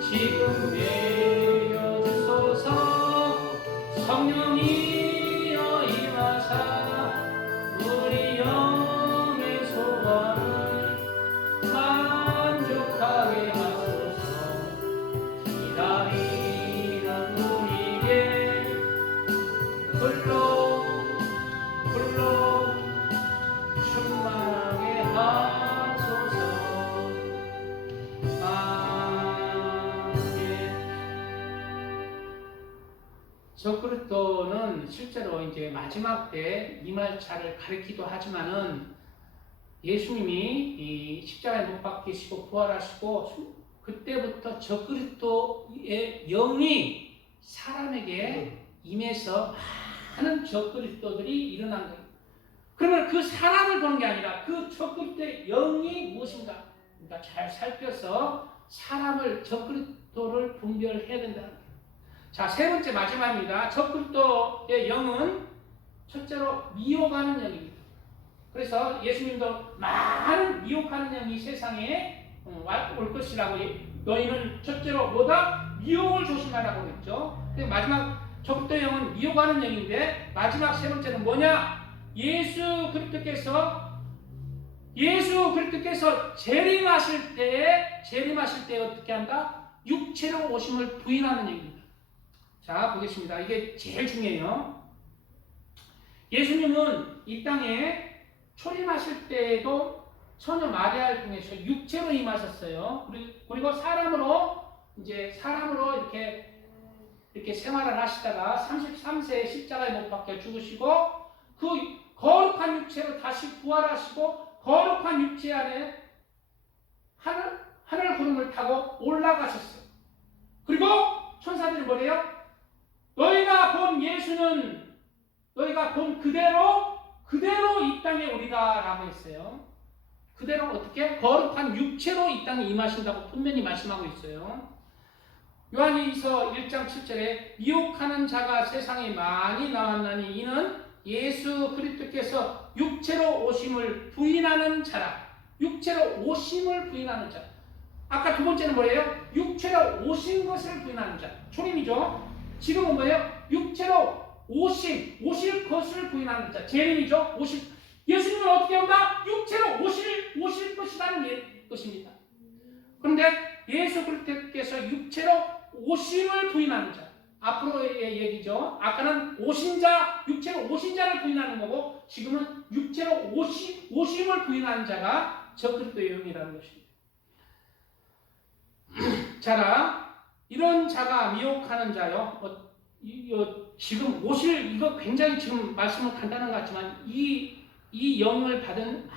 지금 내려주소서. 성령이여 임하사 우리 영의 소원을 만족하게 하소서. 기다리는 우리에게 불러 충만하게 하소서. 아멘. 적그리스도는 실제로 이제 마지막 때 이말차를 가리키기도 하지만은 예수님이 이 십자가에 못 박히시고 부활하시고 그때부터 적그리스도의 영이 사람에게 임해서 많은 적그리스도들이 일어난 거예요. 그러면 그 사람을 보는 게 아니라 그 적그리스도의 영이 무엇인가? 그러니까 잘 살펴서 사람을 적그리스도를 분별해야 된다는 거예요. 자, 세 번째 마지막입니다. 적그리스도의 영은 첫째로 미혹하는 영입니다. 그래서 예수님도 많은 미혹하는 영이 세상에 올 것이라고, 너희는 첫째로 뭐다? 미혹을 조심하라고 그랬죠. 마지막 적그리스도의 영은 미혹하는 영인데, 마지막 세 번째는 뭐냐? 예수 그리스도께서 재림하실 때 어떻게 한다? 육체로 오심을 부인하는 얘기입니다. 자, 보겠습니다. 이게 제일 중요해요. 예수님은 이 땅에 초림하실 때에도 처녀 마리아를 통해서 육체로 임하셨어요. 그리고 사람으로 이렇게 생활을 하시다가 33세에 십자가에 못 박혀 죽으시고, 그 거룩한 육체로 다시 부활하시고, 거룩한 육체 안에 하늘 구름을 타고 올라가셨어요. 그리고 천사들이 뭐래요? 너희가 본 예수는 너희가 본 그대로 이 땅에 오리다 라고 했어요. 그대로 어떻게? 거룩한 육체로 이 땅에 임하신다고 분명히 말씀하고 있어요. 요한일서 1장 7절에 미혹하는 자가 세상에 많이 나왔나니 이는 예수 그리스도께서 육체로 오심을 부인하는 자라. 육체로 오심을 부인하는 자. 아까 두 번째는 뭐예요? 육체로 오신 것을 부인하는 자. 초림이죠. 지금은 뭐예요? 육체로 오실 것을 부인하는 자. 재림이죠. 예수님은 어떻게 온다? 육체로 오실 것이라는 것입니다. 그런데 예수 그리스도께서 육체로 오심을 부인하는 자. 앞으로의 얘기죠. 아까는 육체로 오신 자를 부인하는 거고, 지금은 육체로 오심을 부인하는 자가 적그리스도의 영이라는 것입니다. 자라, 이런 자가 미혹하는 자요. 지금 이거 굉장히 지금 말씀은 간단한 것 같지만, 이 영을 받은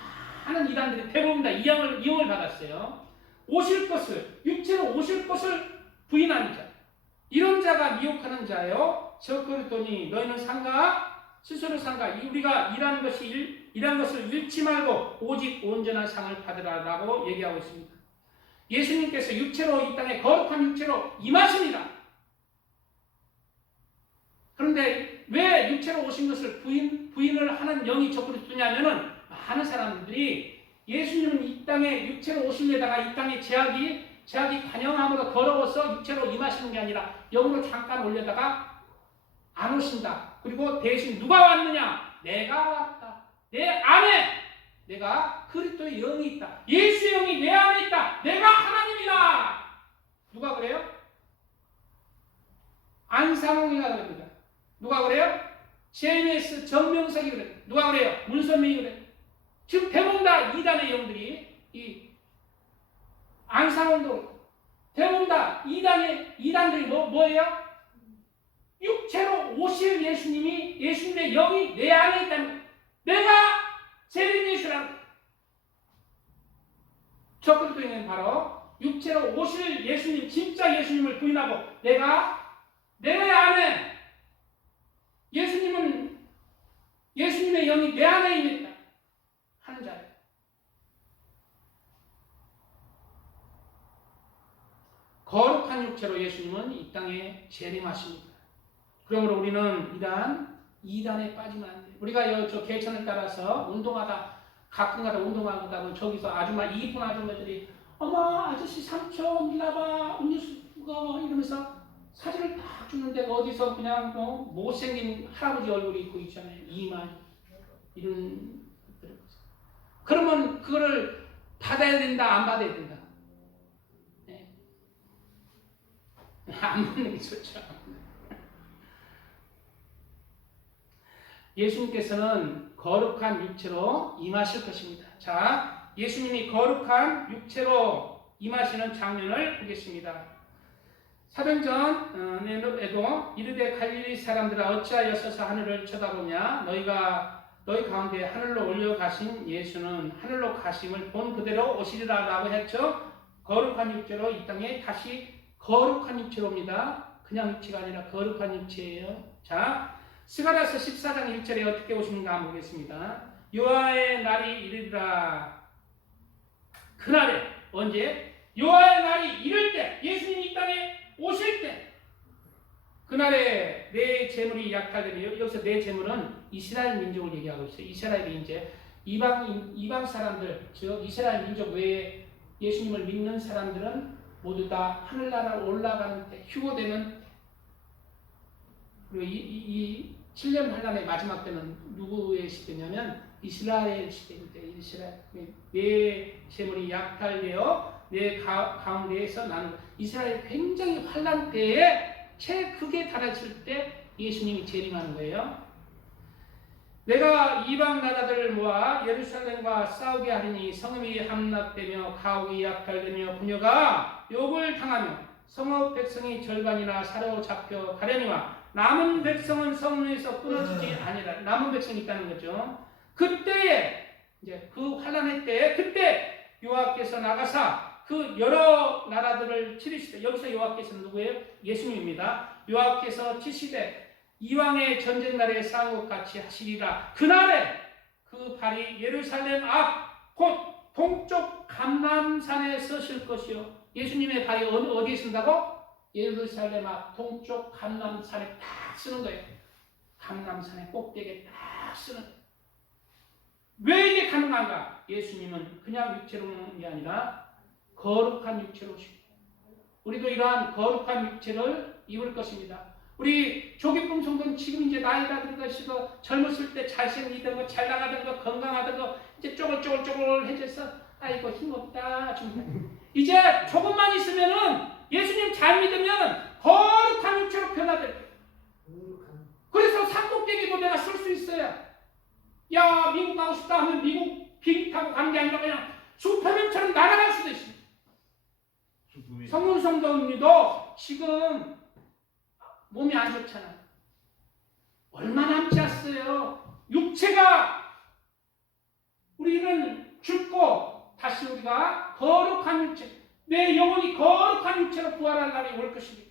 많은 이단들이 대부분 다 이 영을 받았어요. 육체로 오실 것을 부인하는 자. 이런 자가 미혹하는 자요. 적그리스도니 너희는 스스로 상가. 우리가 일하는 것을 잃지 말고 오직 온전한 상을 받으라라고 얘기하고 있습니다. 예수님께서 육체로 이 땅에 거룩한 육체로 임하십니다. 그런데 왜 육체로 오신 것을 부인을 하는 영이 적그리스도냐면은, 많은 사람들이 예수님은 이 땅에 육체로 오시려다가 이 땅에 제약이 관영함으로 더러워서 육체로 임하시는 게 아니라 영으로 잠깐 올려다가 안 오신다. 그리고 대신 누가 왔느냐? 내가 왔다. 내 안에 내가 그리스도의 영이 있다. 예수의 영이 내 안에 있다. 내가 하나님이다. 누가 그래요? 안상홍이가 그럽니다. 누가 그래요? JMS 정명석이 그래요. 누가 그래요? 문선민이 그래요. 지금 대부분 다 이단의 영들이, 이 안상홍도 대부분 다 이단들이 뭐예요? 육체로 오실 예수님의 영이 내 안에 있다는, 내가 재림 예수라는 적그리스도는 바로 육체로 오실 예수님, 진짜 예수님을 부인하고 내 안에 예수님의 영이 내 안에 있다 하는 자예요. 거룩한 육체로 예수님은 이 땅에 재림하십니다. 그러므로 우리는 이단에 빠지면 안 돼요. 우리가 저 개천을 따라서 가끔가다 운동하다 보면 저기서 이쁜 아줌마들이 어머 아저씨 삼촌 일나봐 음료수 먹어 이러면서 사진을 딱 주는데, 어디서 그냥 못생긴 할아버지 얼굴이 있고 있잖아요. 이만 이런 것들. 그러면 그거를 받아야 된다, 안 받아야 된다? 네. 안 받는 게 좋죠. 예수님께서는 거룩한 육체로 임하실 것입니다. 자, 예수님이 거룩한 육체로 임하시는 장면을 보겠습니다. 사도행전에도 이르되 갈릴리 사람들아 어찌하여 서서 하늘을 쳐다보냐? 너희 가운데 하늘로 올려가신 예수는 하늘로 가심을 본 그대로 오시리라 라고 했죠. 거룩한 육체로 이 땅에 다시 거룩한 육체로 옵니다. 그냥 육체가 아니라 거룩한 육체예요. 자, 스가랴서 14장 1절에 어떻게 오시는가 한번 보겠습니다. 여호와의 날이 이르리라. 그날에 언제? 여호와의 날이 이를 때, 예수님이 이 땅에 오실 때, 그날에 내 재물이 약탈되며, 여기서 내 재물은 이스라엘 민족을 얘기하고 있어요. 이스라엘이 이제 이방 사람들, 즉 이스라엘 민족 외에 예수님을 믿는 사람들은 모두 다 하늘나라로 올라가는 때, 휴거되는 때. 그리고 이 7년 환란의 마지막 때는 누구의 시대냐면 이스라엘 시대입니다. 이스라엘. 내 재물이 약탈되어 내 가운데에서 나는 이스라엘 굉장히 환란 때에 최극에 달했을 때 예수님이 재림하는 거예요. 내가 이방 나라들을 모아 예루살렘과 싸우게 하리니 성읍이 함락되며 가옥이 약탈되며 부녀가 욕을 당하며 성읍 백성이 절반이나 사로잡혀 가려니와 남은 백성은 성문에서 끊어지지 아니라. 남은 백성이 있다는 거죠. 그때에 이제 그 환란의 때에 그때 여호와께서 나가사 그 여러 나라들을 치르시되, 여기서 여호와께서는 누구예요? 예수님입니다. 여호와께서 치시되 이왕의 전쟁 날에 싸운 것 같이 하시리라. 그날에 그 발이 예루살렘 앞 곧 동쪽 감람산에 서실 것이요. 예수님의 발이 어디에 쓴다고? 예루살렘 앞 동쪽 감람산에 딱 쓰는 거예요. 감람산의 꼭대기에 딱 쓰는 거예요. 왜 이게 가능한가? 예수님은 그냥 육체로 오는 게 아니라 거룩한 육체로 오시고, 우리도 이러한 거룩한 육체를 입을 것입니다. 우리 조기쁨 성도는 지금 이제 나이가 든 것이고 젊었을 때 잘생기던 거, 잘 나가던 거, 건강하던 거 이제 쪼글쪼글쪼글해져서 아이고 힘없다 좀. 이제 조금만 있으면은 예수님 잘 믿으면 거룩한 육체로 변화될 거예요. 그래서 산꼭대기도 내가 쓸 수 있어요. 야, 미국 가고 싶다 하면 미국 비행기 타고 가는 게 아니라 그냥 슈퍼맨처럼 날아갈 수도 있습니다. 성문 성도님도 지금 몸이 안 좋잖아요. 얼마 남지 않았어요. 육체가, 우리는 죽고 다시 우리가 거룩한 육체, 내 영혼이 거룩한 육체로 부활할 날이 올 것입니다.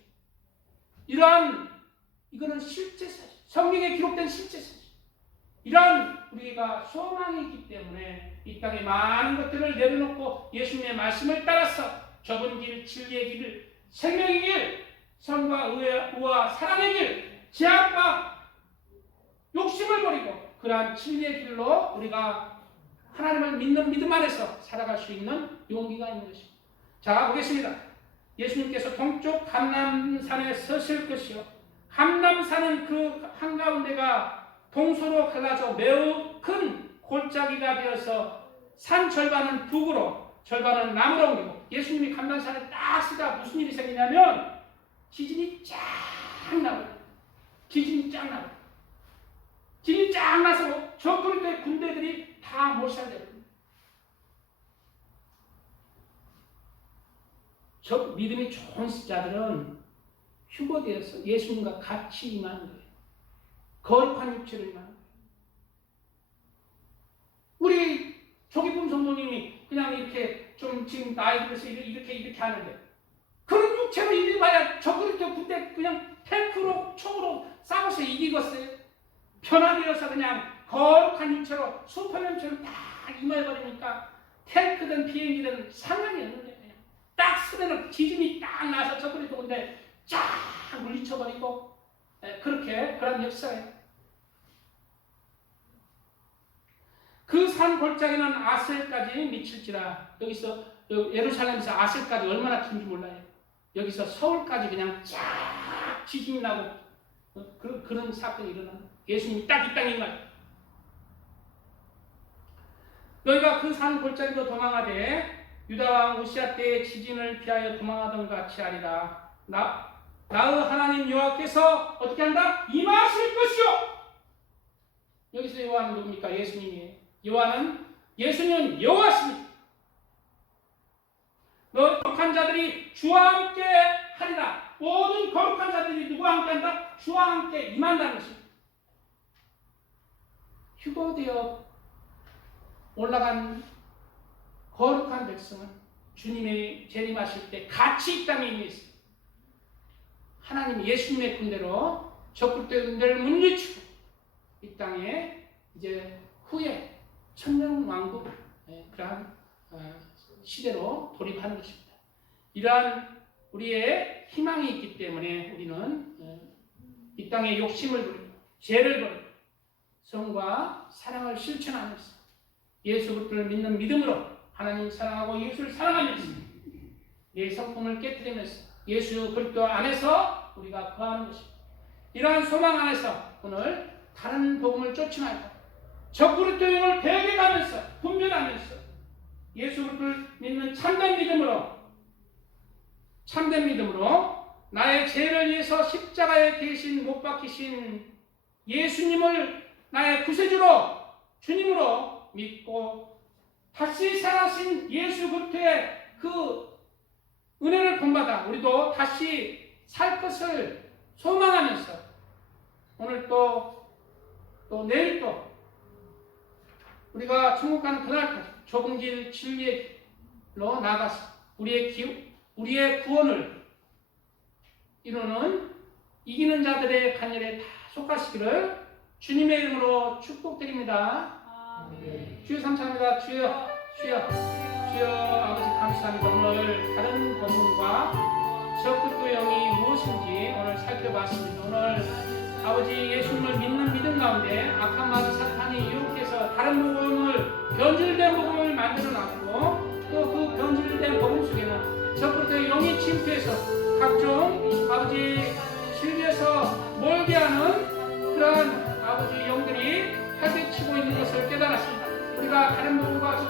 이거는 실제 사실, 성경에 기록된 실제 사실. 이러한 우리가 소망이 있기 때문에 이 땅에 많은 것들을 내려놓고 예수님의 말씀을 따라서 좁은 길, 진리의 길, 생명의 길, 선과 의와 사랑의 길, 제약과 욕심을 버리고 그러한 진리의 길로 우리가 하나님을 믿는 믿음 안에서 살아갈 수 있는 용기가 있는 것입니다. 자, 보겠습니다. 예수님께서 동쪽 감람산에 서실 것이요. 감람산은 그 한가운데가 동서로 갈라져 매우 큰 골짜기가 되어서 산 절반은 북으로, 절반은 남으로 옮기고, 예수님이 감람산에 딱 쓰다 무슨 일이 생기냐면 지진이 쫙 나요. 지진이 쫙 나요. 지진이 쫙 나서 저 그리스도의 군대들이 다 몰살돼요. 저 믿음이 좋은 자들은 휴거되어서 예수님과 같이 임하는 거예요. 거룩한 육체를 임하는 거예요. 우리 조기쁨 성도님이 그냥 이렇게 좀 지금 나이 들어서 이렇게 하는데, 그런 육체로 임해봐야 저 그리스도 군대 그냥 탱크로 총으로 싸워서 이기겠어요? 편하되어서 그냥 거룩한 육체로 슈퍼맨처럼 다 임해버리니까 탱크든 비행기든 상관이 없는 거예요. 딱 쓰면은 지진이 딱 나서 저 그리스도 군대 쫙 물리쳐버리고, 그런 역사예요. 그 산 골짜기는 아셀까지 미칠지라. 여기서 예루살렘에서 아셀까지 얼마나 긴지 몰라요. 여기서 서울까지 그냥 쫙 지진이 나고 그런 사건이 일어나는, 예수님이 딱 이 땅에 임하죠. 너희가 그 산 골짜기로 도망하되 유다왕 우시아 때의 지진을 피하여 도망하던 같이 하리라. 나의 하나님 여호와께서 어떻게 한다? 임하실 것이요. 여기서 여호와는 누굽니까? 예수님이에요. 예수님은 여호와십니다. 너 거룩한 자들이 주와 함께 하리라. 모든 거룩한 자들이 누구와 함께 한다? 주와 함께 임한다는 것입니다. 휴거되어 올라간 거룩한 백성은 주님이 재림하실 때 같이 이 땅에 임했어요. 하나님 예수님의 군대로 적그리스도인들을 물리치고 이 땅에 이제 후에 천년왕국 그러한 시대로 돌입하는 것입니다. 이러한 우리의 희망이 있기 때문에 우리는 이 땅에 욕심을 부리고 죄를 버리고 성과 사랑을 실천하면서 예수 그리스도를 믿는 믿음으로 하나님 사랑하고 이웃을 사랑하면서 내 성품을 깨뜨리면서 예수 그리스도 안에서 우리가 거하는 것입니다. 이러한 소망 안에서 오늘 다른 복음을 쫓지 말고 적그리스도인을 배격하면서 분별하면서 예수 그리스도를 믿는 참된 믿음으로 나의 죄를 위해서 십자가에 대신 못 박히신 예수님을 나의 구세주로 주님으로 믿고 다시 살아신 예수 그리스도의 그 은혜를 본받아 우리도 다시 살 것을 소망하면서 오늘 또 내일 또 우리가 천국 가는 그날까지 좁은 길 진리의 길로 나가서 우리의 구원을 이루는 이기는 자들의 간열에 다 속하시기를 주님의 이름으로 축복드립니다. 주여 감사합니다. 주여 아버지 감사합니다. 오늘 다른 본문과 적그리스도 영이 무엇인지 오늘 살펴봤습니다. 오늘 아버지 예수님을 믿는 믿음 가운데 악한 마귀 사탄이 유혹해서 다른 복음을 변질된 복음을 만들어놨고 또 그 변질된 복음 속에는 적그리스도 영이 침투해서 각종 아버지 진리에서 멀게 하는 그러한 아버지 영들이 활개치고 있는 것을 깨달았습니다. 우리가 다른 복음과